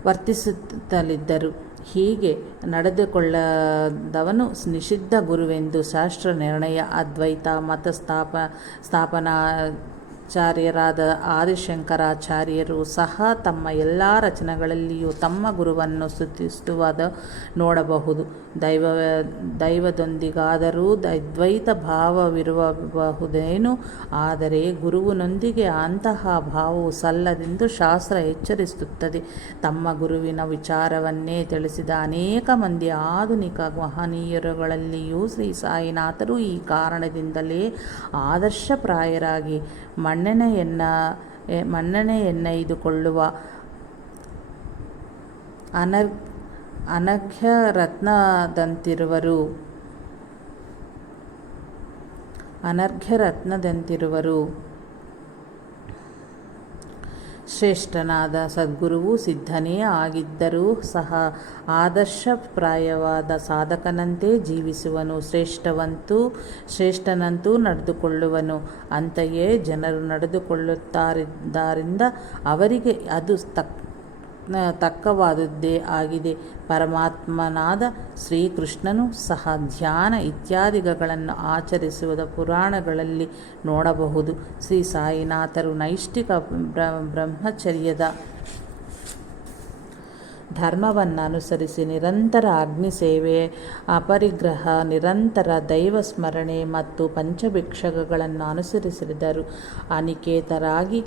ವರ್ತಿಸುತ್ತಲಿದ್ದರು. ಹೀಗೆ ನಡೆದುಕೊಳ್ಳದವನು ನಿಷಿದ್ಧ ಗುರುವೆಂದು ಶಾಸ್ತ್ರ ನಿರ್ಣಯ. ಅದ್ವೈತ ಮತ ಸ್ಥಾಪನಾಚಾರ್ಯರಾದ ಆದಿಶಂಕರಾಚಾರ್ಯರು ಸಹ ತಮ್ಮ ಎಲ್ಲ ರಚನೆಗಳಲ್ಲಿಯೂ ತಮ್ಮ ಗುರುವನ್ನು ಸ್ತುತಿಸುವುದು ನೋಡಬಹುದು. ದೈವದೊಂದಿಗಾದರೂ ಅದ್ವೈತ ಭಾವವಿರಬಹುದೇನು, ಆದರೆ ಗುರುವಿನೊಂದಿಗೆ ಅಂತಹ ಭಾವವು ಸಲ್ಲದೆಂದು ಶಾಸ್ತ್ರ ಎಚ್ಚರಿಸುತ್ತದೆ. ತಮ್ಮ ಗುರುವಿನ ವಿಚಾರವನ್ನೇ ತಿಳಿಸಿದ ಅನೇಕ ಮಂದಿ ಆಧುನಿಕ ಮಹನೀಯರುಗಳಲ್ಲಿಯೂ ಶ್ರೀ ಸಾಯಿನಾಥರು ಈ ಕಾರಣದಿಂದಲೇ ಆದರ್ಶಪ್ರಾಯರಾಗಿ ಮನ್ನಣೆಯನ್ನೈದುಕೊಳ್ಳುವ ಅನರ್ಘ್ಯರತ್ನದಂತಿರುವರು. ಶ್ರೇಷ್ಠನಾದ ಸದ್ಗುರುವು ಸಿದ್ಧನೇ ಆಗಿದ್ದರೂ ಸಹ ಆದರ್ಶಪ್ರಾಯವಾದ ಸಾಧಕನಂತೆ ಜೀವಿಸುವನು. ಶ್ರೇಷ್ಠನಂತೂ ನಡೆದುಕೊಳ್ಳುವನು. ಅಂತೆಯೇ ಜನರು ನಡೆದುಕೊಳ್ಳುತ್ತಾರಿಂದ ಅವರಿಗೆ ಅದು ತಕ್ಕವಾದುದೇ ಆಗಿದೆ. ಪರಮಾತ್ಮನಾದ ಶ್ರೀಕೃಷ್ಣನು ಸಹ ಧ್ಯಾನ ಇತ್ಯಾದಿಗಳನ್ನು ಆಚರಿಸುವುದ ಪುರಾಣಗಳಲ್ಲಿ ನೋಡಬಹುದು. ಶ್ರೀ ಸಾಯಿನಾಥರು ನೈಷ್ಠಿಕ ಬ್ರಹ್ಮಚರ್ಯದ ಧರ್ಮವನ್ನನುಸರಿಸಿ ನಿರಂತರ ಅಗ್ನಿಸೇವೆ, ಅಪರಿಗ್ರಹ, ನಿರಂತರ ದೈವ ಸ್ಮರಣೆ ಮತ್ತು ಪಂಚಭಿಕ್ಷಗಳನ್ನು ಅನುಸರಿಸಿದರು. ಅನಿಕೇತರಾಗಿ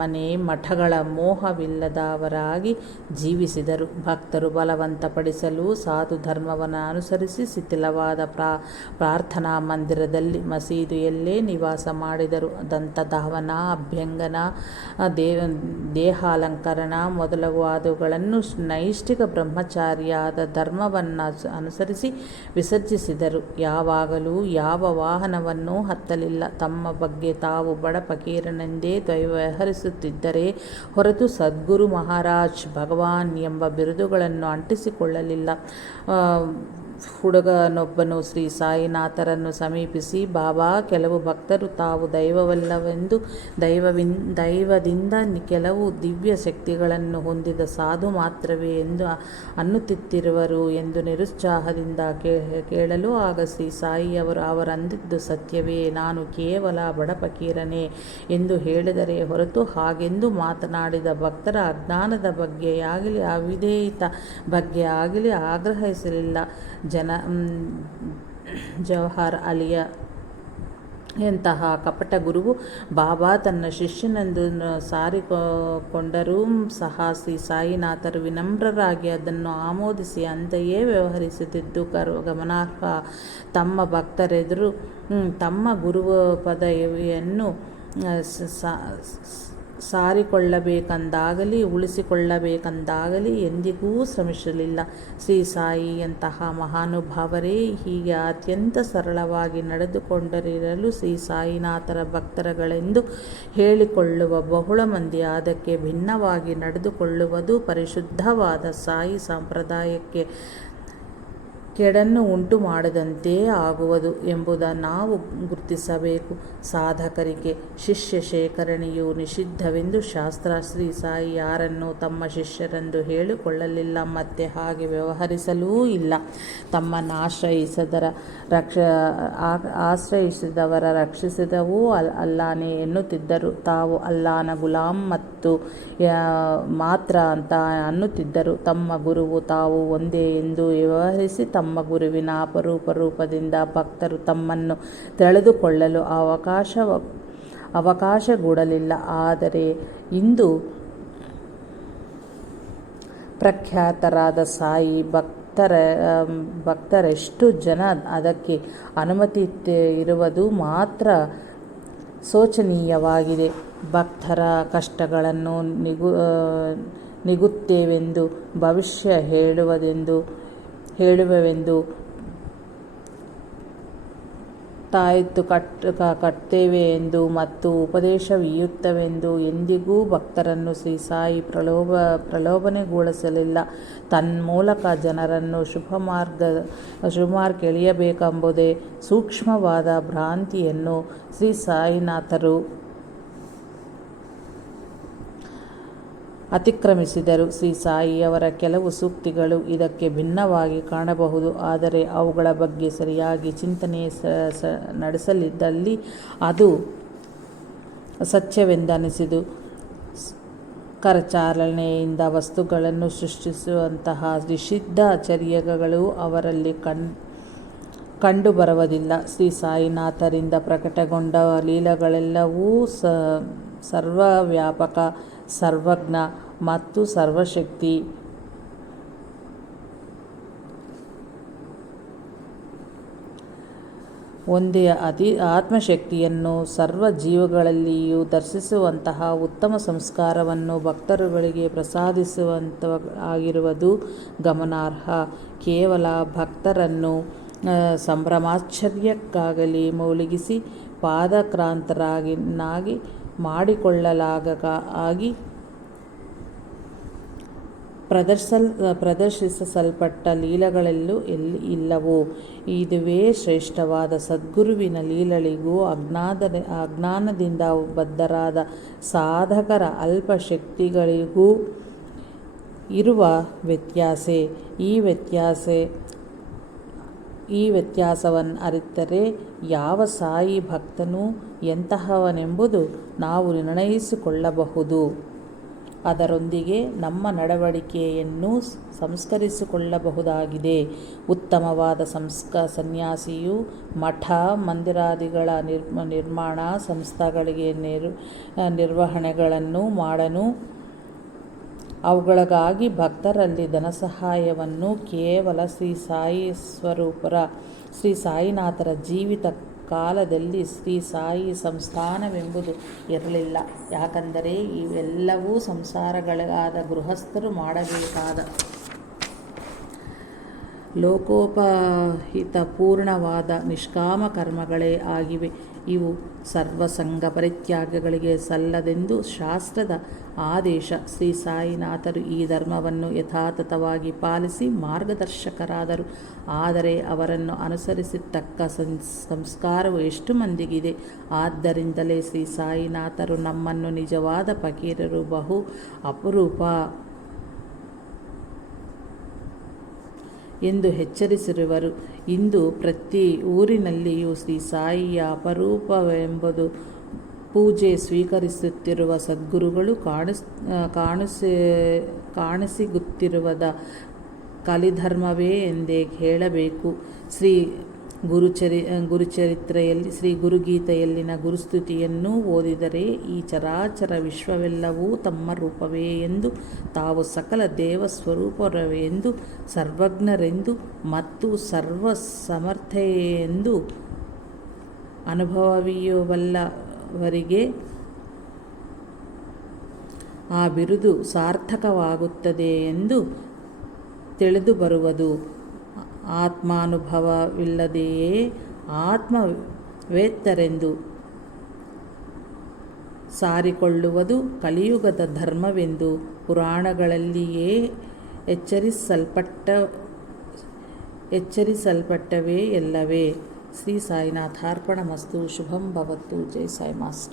ಮನೆ ಮಠಗಳ ಮೋಹವಿಲ್ಲದವರಾಗಿ ಜೀವಿಸಿದರು. ಭಕ್ತರು ಬಲವಂತಪಡಿಸಲು ಸಾಧು ಧರ್ಮವನ್ನು ಅನುಸರಿಸಿ ಶಿಥಿಲವಾದ ಪ್ರಾರ್ಥನಾ ಮಂದಿರದಲ್ಲಿ, ಮಸೀದಿಯಲ್ಲೇ ನಿವಾಸ ಮಾಡಿದರು. ದಂತಧಾವನ, ಅಭ್ಯಂಗನ, ದೇಹಾಲಂಕರಣ ಮೊದಲಾದವುಗಳನ್ನು ನೈಷ್ಠಿಕ ಬ್ರಹ್ಮಚಾರಿಯಾದ ಧರ್ಮವನ್ನು ಅನುಸರಿಸಿ ವಿಸರ್ಜಿಸಿದರು. ಯಾವಾಗಲೂ ಯಾವ ವಾಹನವನ್ನೂ ಹತ್ತಲಿಲ್ಲ. ತಮ್ಮ ಬಗ್ಗೆ ತಾವು ಬಡ ಫಕೀರನೆಂದೇ ವ್ಯವಹರಿಸುತ್ತಿದ್ದರೇ ಹೊರತು ಸದ್ಗುರು ಮಹಾರಾಜ್, ಭಗವಾನ್ ಎಂಬ ಬಿರುದುಗಳನ್ನು ಅಂಟಿಸಿಕೊಳ್ಳಲಿಲ್ಲ. ಹುಡುಗನೊಬ್ಬನು ಶ್ರೀ ಸಾಯಿನಾಥರನ್ನು ಸಮೀಪಿಸಿ, ಬಾಬಾ, ಕೆಲವು ಭಕ್ತರು ತಾವು ದೈವವಲ್ಲವೆಂದು, ದೈವದಿಂದ ಕೆಲವು ದಿವ್ಯ ಶಕ್ತಿಗಳನ್ನು ಹೊಂದಿದ ಸಾಧು ಮಾತ್ರವೇ ಎಂದು ಅನ್ನುತ್ತಿರುವರು ಎಂದು ನಿರುತ್ಸಾಹದಿಂದ ಕೇಳಲು, ಆಗ ಶ್ರೀ ಸಾಯಿಯವರು ಅವರಂದಿದ್ದು ಸತ್ಯವೇ, ನಾನು ಕೇವಲ ಬಡ ಫಕೀರನೇ ಎಂದು ಹೇಳಿದರೇ ಹೊರತು ಹಾಗೆಂದು ಮಾತನಾಡಿದ ಭಕ್ತರ ಅಜ್ಞಾನದ ಬಗ್ಗೆಯಾಗಲಿ ಅವಿಧೇಯತೆ ಬಗ್ಗೆ ಆಗಲಿ ಆಗ್ರಹಿಸಲಿಲ್ಲ. ಜವಾಹರ್ ಅಲಿಯ ಎಂತಹ ಕಪಟ ಗುರುವು ಬಾಬಾ ತನ್ನ ಶಿಷ್ಯನೆಂದು ಸಾರಿಕೊಂಡರೂ ಸಹ ಶ್ರೀ ಸಾಯಿನಾಥರು ವಿನಮ್ರರಾಗಿ ಅದನ್ನು ಆಮೋದಿಸಿ ಅಂತೆಯೇ ವ್ಯವಹರಿಸುತ್ತಿದ್ದು ಗಮನಾರ್ಹ. ತಮ್ಮ ಭಕ್ತರೆದುರು ತಮ್ಮ ಗುರುವ ಪದವಿಯನ್ನು ಸಾರಿಕೊಳ್ಳಬೇಕೆಂದಾಗಲಿ ಉಳಿಸಿಕೊಳ್ಳಬೇಕೆಂದಾಗಲಿ ಎಂದಿಗೂ ಶ್ರಮಿಸಲಿಲ್ಲ. ಶ್ರೀ ಸಾಯಿಯಂತಹ ಮಹಾನುಭಾವರೇ ಹೀಗೆ ಅತ್ಯಂತ ಸರಳವಾಗಿ ನಡೆದುಕೊಂಡಿರಲು ಶ್ರೀ ಸಾಯಿನಾಥರ ಭಕ್ತರುಗಳೆಂದು ಹೇಳಿಕೊಳ್ಳುವ ಬಹಳ ಮಂದಿ ಅದಕ್ಕೆ ಭಿನ್ನವಾಗಿ ನಡೆದುಕೊಳ್ಳುವುದು ಪರಿಶುದ್ಧವಾದ ಸಾಯಿ ಸಂಪ್ರದಾಯಕ್ಕೆ ಕೇಡನ್ನು ಉಂಟು ಮಾಡದಂತೆ ಆಗುವುದು ಎಂಬುದನ್ನು ನಾವು ಗುರುತಿಸಬೇಕು. ಸಾಧಕರಿಗೆ ಶಿಷ್ಯ ಶೇಖರಣೆಯು ನಿಷಿದ್ಧವೆಂದು ಶಾಸ್ತ್ರ. ಶ್ರೀ ಸಾಯಿ ಯಾರನ್ನೂ ತಮ್ಮ ಶಿಷ್ಯರೆಂದು ಹೇಳಿಕೊಳ್ಳಲಿಲ್ಲ, ಮತ್ತೆ ಹಾಗೆ ವ್ಯವಹರಿಸಲೂ ಇಲ್ಲ. ತಮ್ಮನ್ನು ಆಶ್ರಯಿಸಿದವರ ರಕ್ಷಿಸಿದವೂ ಅಲ್ಲಾನೇ ಎನ್ನುತ್ತಿದ್ದರು. ತಾವು ಅಲ್ಲಾನ ಗುಲಾಮ್ ಮಾತ್ರ ಅಂತ ಅನ್ನುತ್ತಿದ್ದರು. ತಮ್ಮ ಗುರುವು ತಾವು ಒಂದೇ ಎಂದು ವ್ಯವಹರಿಸಿ ತಮ್ಮ ಗುರುವಿನ ಅಪರೂಪ ರೂಪದಿಂದ ಭಕ್ತರು ತಮ್ಮನ್ನು ತಿಳಿದುಕೊಳ್ಳಲು ಅವಕಾಶಗೂಡಲಿಲ್ಲ. ಆದರೆ ಇಂದು ಪ್ರಖ್ಯಾತರಾದ ಸಾಯಿ ಭಕ್ತರೆಷ್ಟು ಜನ ಅದಕ್ಕೆ ಅನುಮತಿ ಇರುವುದು ಮಾತ್ರ ಶೋಚನೀಯವಾಗಿದೆ. ಭಕ್ತರ ಕಷ್ಟಗಳನ್ನು ನೀಗುತ್ತೇವೆಂದು, ಭವಿಷ್ಯ ಹೇಳುವೆವೆಂದು, ತಾಯತ್ತು ಕಟ್ತೇವೆ ಎಂದು ಮತ್ತು ಉಪದೇಶವೀಯುತ್ತವೆಂದು ಎಂದಿಗೂ ಭಕ್ತರನ್ನು ಶ್ರೀ ಸಾಯಿ ಪ್ರಲೋಭನೆಗೊಳಿಸಲಿಲ್ಲ. ತನ್ಮೂಲಕ ಜನರನ್ನು ಶುಭಮಾರ್ಗ ಎಳೆಯಬೇಕೆಂಬುದೇ ಸೂಕ್ಷ್ಮವಾದ ಭ್ರಾಂತಿಯನ್ನು ಶ್ರೀ ಸಾಯಿನಾಥರು ಅತಿಕ್ರಮಿಸಿದರು. ಶ್ರೀ ಸಾಯಿಯವರ ಕೆಲವು ಸೂಕ್ತಿಗಳು ಇದಕ್ಕೆ ಭಿನ್ನವಾಗಿ ಕಾಣಬಹುದು. ಆದರೆ ಅವುಗಳ ಬಗ್ಗೆ ಸರಿಯಾಗಿ ಚಿಂತನೆ ನಡೆಸಲಿದ್ದಲ್ಲಿ ಅದು ಸತ್ಯವೆಂದನಿಸಿತು. ಕರಚಾಲನೆಯಿಂದ ವಸ್ತುಗಳನ್ನು ಸೃಷ್ಟಿಸುವಂತಹ ನಿಷಿದ್ಧ ಚರ್ಯಗಳು ಅವರಲ್ಲಿ ಕಂಡುಬರುವುದಿಲ್ಲ. ಶ್ರೀ ಸಾಯಿನಾಥರಿಂದ ಪ್ರಕಟಗೊಂಡ ಲೀಲೆಗಳೆಲ್ಲವೂ ಸರ್ವವ್ಯಾಪಕ, ಸರ್ವಜ್ಞ ಮತ್ತು ಸರ್ವಶಕ್ತಿ. ಒಂದೇ ಆತ್ಮಶಕ್ತಿಯನ್ನು ಸರ್ವ ಜೀವಗಳಲ್ಲಿಯೂ ದರ್ಶಿಸುವಂತಹ ಉತ್ತಮ ಸಂಸ್ಕಾರವನ್ನು ಭಕ್ತರುಗಳಿಗೆ ಪ್ರಸಾದಿಸುವಂತಾಗಿರುವುದು ಗಮನಾರ್ಹ. ಕೇವಲ ಭಕ್ತರನ್ನು ಸಂಭ್ರಮಾಶ್ಚರ್ಯಕ್ಕಾಗಲಿ ಮುಳುಗಿಸಿ ಪಾದಕ್ರಾಂತರನ್ನಾಗಿ ಮಾಡಿಕೊಳ್ಳಲಾಗಿ ಪ್ರದರ್ಶಿಸಲ್ಪಟ್ಟ ಲೀಲೆಗಳೆಲ್ಲೂ ಇಲ್ಲವೋ. ಇದುವೇ ಶ್ರೇಷ್ಠವಾದ ಸದ್ಗುರುವಿನ ಲೀಲೆಗಳಿಗೂ ಅಜ್ಞಾನದಿಂದ ಬದ್ಧರಾದ ಸಾಧಕರ ಅಲ್ಪ ಶಕ್ತಿಗಳಿಗೂ ಇರುವ ವ್ಯತ್ಯಾಸ. ಈ ವ್ಯತ್ಯಾಸವನ್ನು ಅರಿತರೆ ಯಾವ ಸಾಯಿ ಭಕ್ತನು ಎಂತಹವನೆಂಬುದು ನಾವು ನಿರ್ಣಯಿಸಿಕೊಳ್ಳಬಹುದು. ಅದರೊಂದಿಗೆ ನಮ್ಮ ನಡವಳಿಕೆಯನ್ನು ಸಂಸ್ಕರಿಸಿಕೊಳ್ಳಬಹುದಾಗಿದೆ. ಉತ್ತಮವಾದ ಸನ್ಯಾಸಿಯು ಮಠ ಮಂದಿರಾದಿಗಳ ನಿರ್ಮಾಣ ಸಂಸ್ಥೆಗಳಿಗೆ ನಿರ್ವಹಣೆಗಳನ್ನು ಮಾಡನು. ಅವುಗಳಿಗಾಗಿ ಭಕ್ತರಲ್ಲಿ ಧನಸಹಾಯವನ್ನು ಕೇವಲ ಶ್ರೀ ಸಾಯಿನಾಥರ ಜೀವಿತ ಕಾಲದಲ್ಲಿ ಶ್ರೀ ಸಾಯಿ ಸಂಸ್ಥಾನವೆಂಬುದು ಇರಲಿಲ್ಲ. ಯಾಕಂದರೆ ಇವೆಲ್ಲವೂ ಸಂಸಾರಿಗಳಾದ ಗೃಹಸ್ಥರು ಮಾಡಬೇಕಾದ ಲೋಕೋಪಹಿತಪೂರ್ಣವಾದ ನಿಷ್ಕಾಮ ಕರ್ಮಗಳೇ ಆಗಿವೆ. ಇವು ಸರ್ವಸಂಗ ಪರಿತ್ಯಾಗಗಳಿಗೆ ಸಲ್ಲದೆಂದು ಶಾಸ್ತ್ರದ ಆದೇಶ. ಶ್ರೀ ಸಾಯಿನಾಥರು ಈ ಧರ್ಮವನ್ನು ಯಥಾತಥವಾಗಿ ಪಾಲಿಸಿ ಮಾರ್ಗದರ್ಶಕರಾದರು. ಆದರೆ ಅವರನ್ನು ಅನುಸರಿಸತಕ್ಕ ಸಂಸ್ಕಾರವು ಎಷ್ಟು ಮಂದಿಗಿದೆ? ಆದ್ದರಿಂದಲೇ ಶ್ರೀ ಸಾಯಿನಾಥರು ನಮ್ಮನ್ನು ನಿಜವಾದ ಫಕೀರರು ಬಹು ಅಪರೂಪ ಎಂದು ಎಚ್ಚರಿಸಿರುವರು. ಇಂದು ಪ್ರತಿ ಊರಿನಲ್ಲಿಯೂ ಶ್ರೀ ಸಾಯಿಯ ಅಪರೂಪವೆಂಬುದು ಪೂಜೆ ಸ್ವೀಕರಿಸುತ್ತಿರುವ ಸದ್ಗುರುಗಳು ಕಾಣಸಿಗುತ್ತಿರುವುದ ಕಲಿಧರ್ಮವೇ ಎಂದೇ ಹೇಳಬೇಕು. ಶ್ರೀ ಗುರುಗೀತೆಯಲ್ಲಿನ ಗುರುಸ್ತುತಿಯನ್ನು ಓದಿದರೆ ಈ ಚರಾಚರ ವಿಶ್ವವೆಲ್ಲವೂ ತಮ್ಮ ರೂಪವೇ ಎಂದು, ತಾವು ಸಕಲ ದೇವಸ್ವರೂಪರೆಂದು, ಸರ್ವಜ್ಞರೆಂದು ಮತ್ತು ಸರ್ವಸಮರ್ಥೆಯೆಂದು ಅನುಭವವಿಯುವವರಿಗೆ ಆ ಬಿರುದು ಸಾರ್ಥಕವಾಗುತ್ತದೆ ಎಂದು ತಿಳಿದುಬರುವುದು. ಆತ್ಮಾನುಭವವಿಲ್ಲದೆಯೇ ಆತ್ಮವೇತ್ತರೆಂದು ಸಾರಿಕೊಳ್ಳುವುದು ಕಲಿಯುಗದ ಧರ್ಮವೆಂದು ಪುರಾಣಗಳಲ್ಲಿಯೇ ಎಚ್ಚರಿಸಲ್ಪಟ್ಟವೇ ಎಲ್ಲವೇ. ಶ್ರೀ ಸಾಯಿನಾಥಾರ್ಪಣಮಸ್ತು. ಶುಭಂ ಭವತು. ಜೈ ಸಾಯಿ ಮಾಸ್ಟರ್.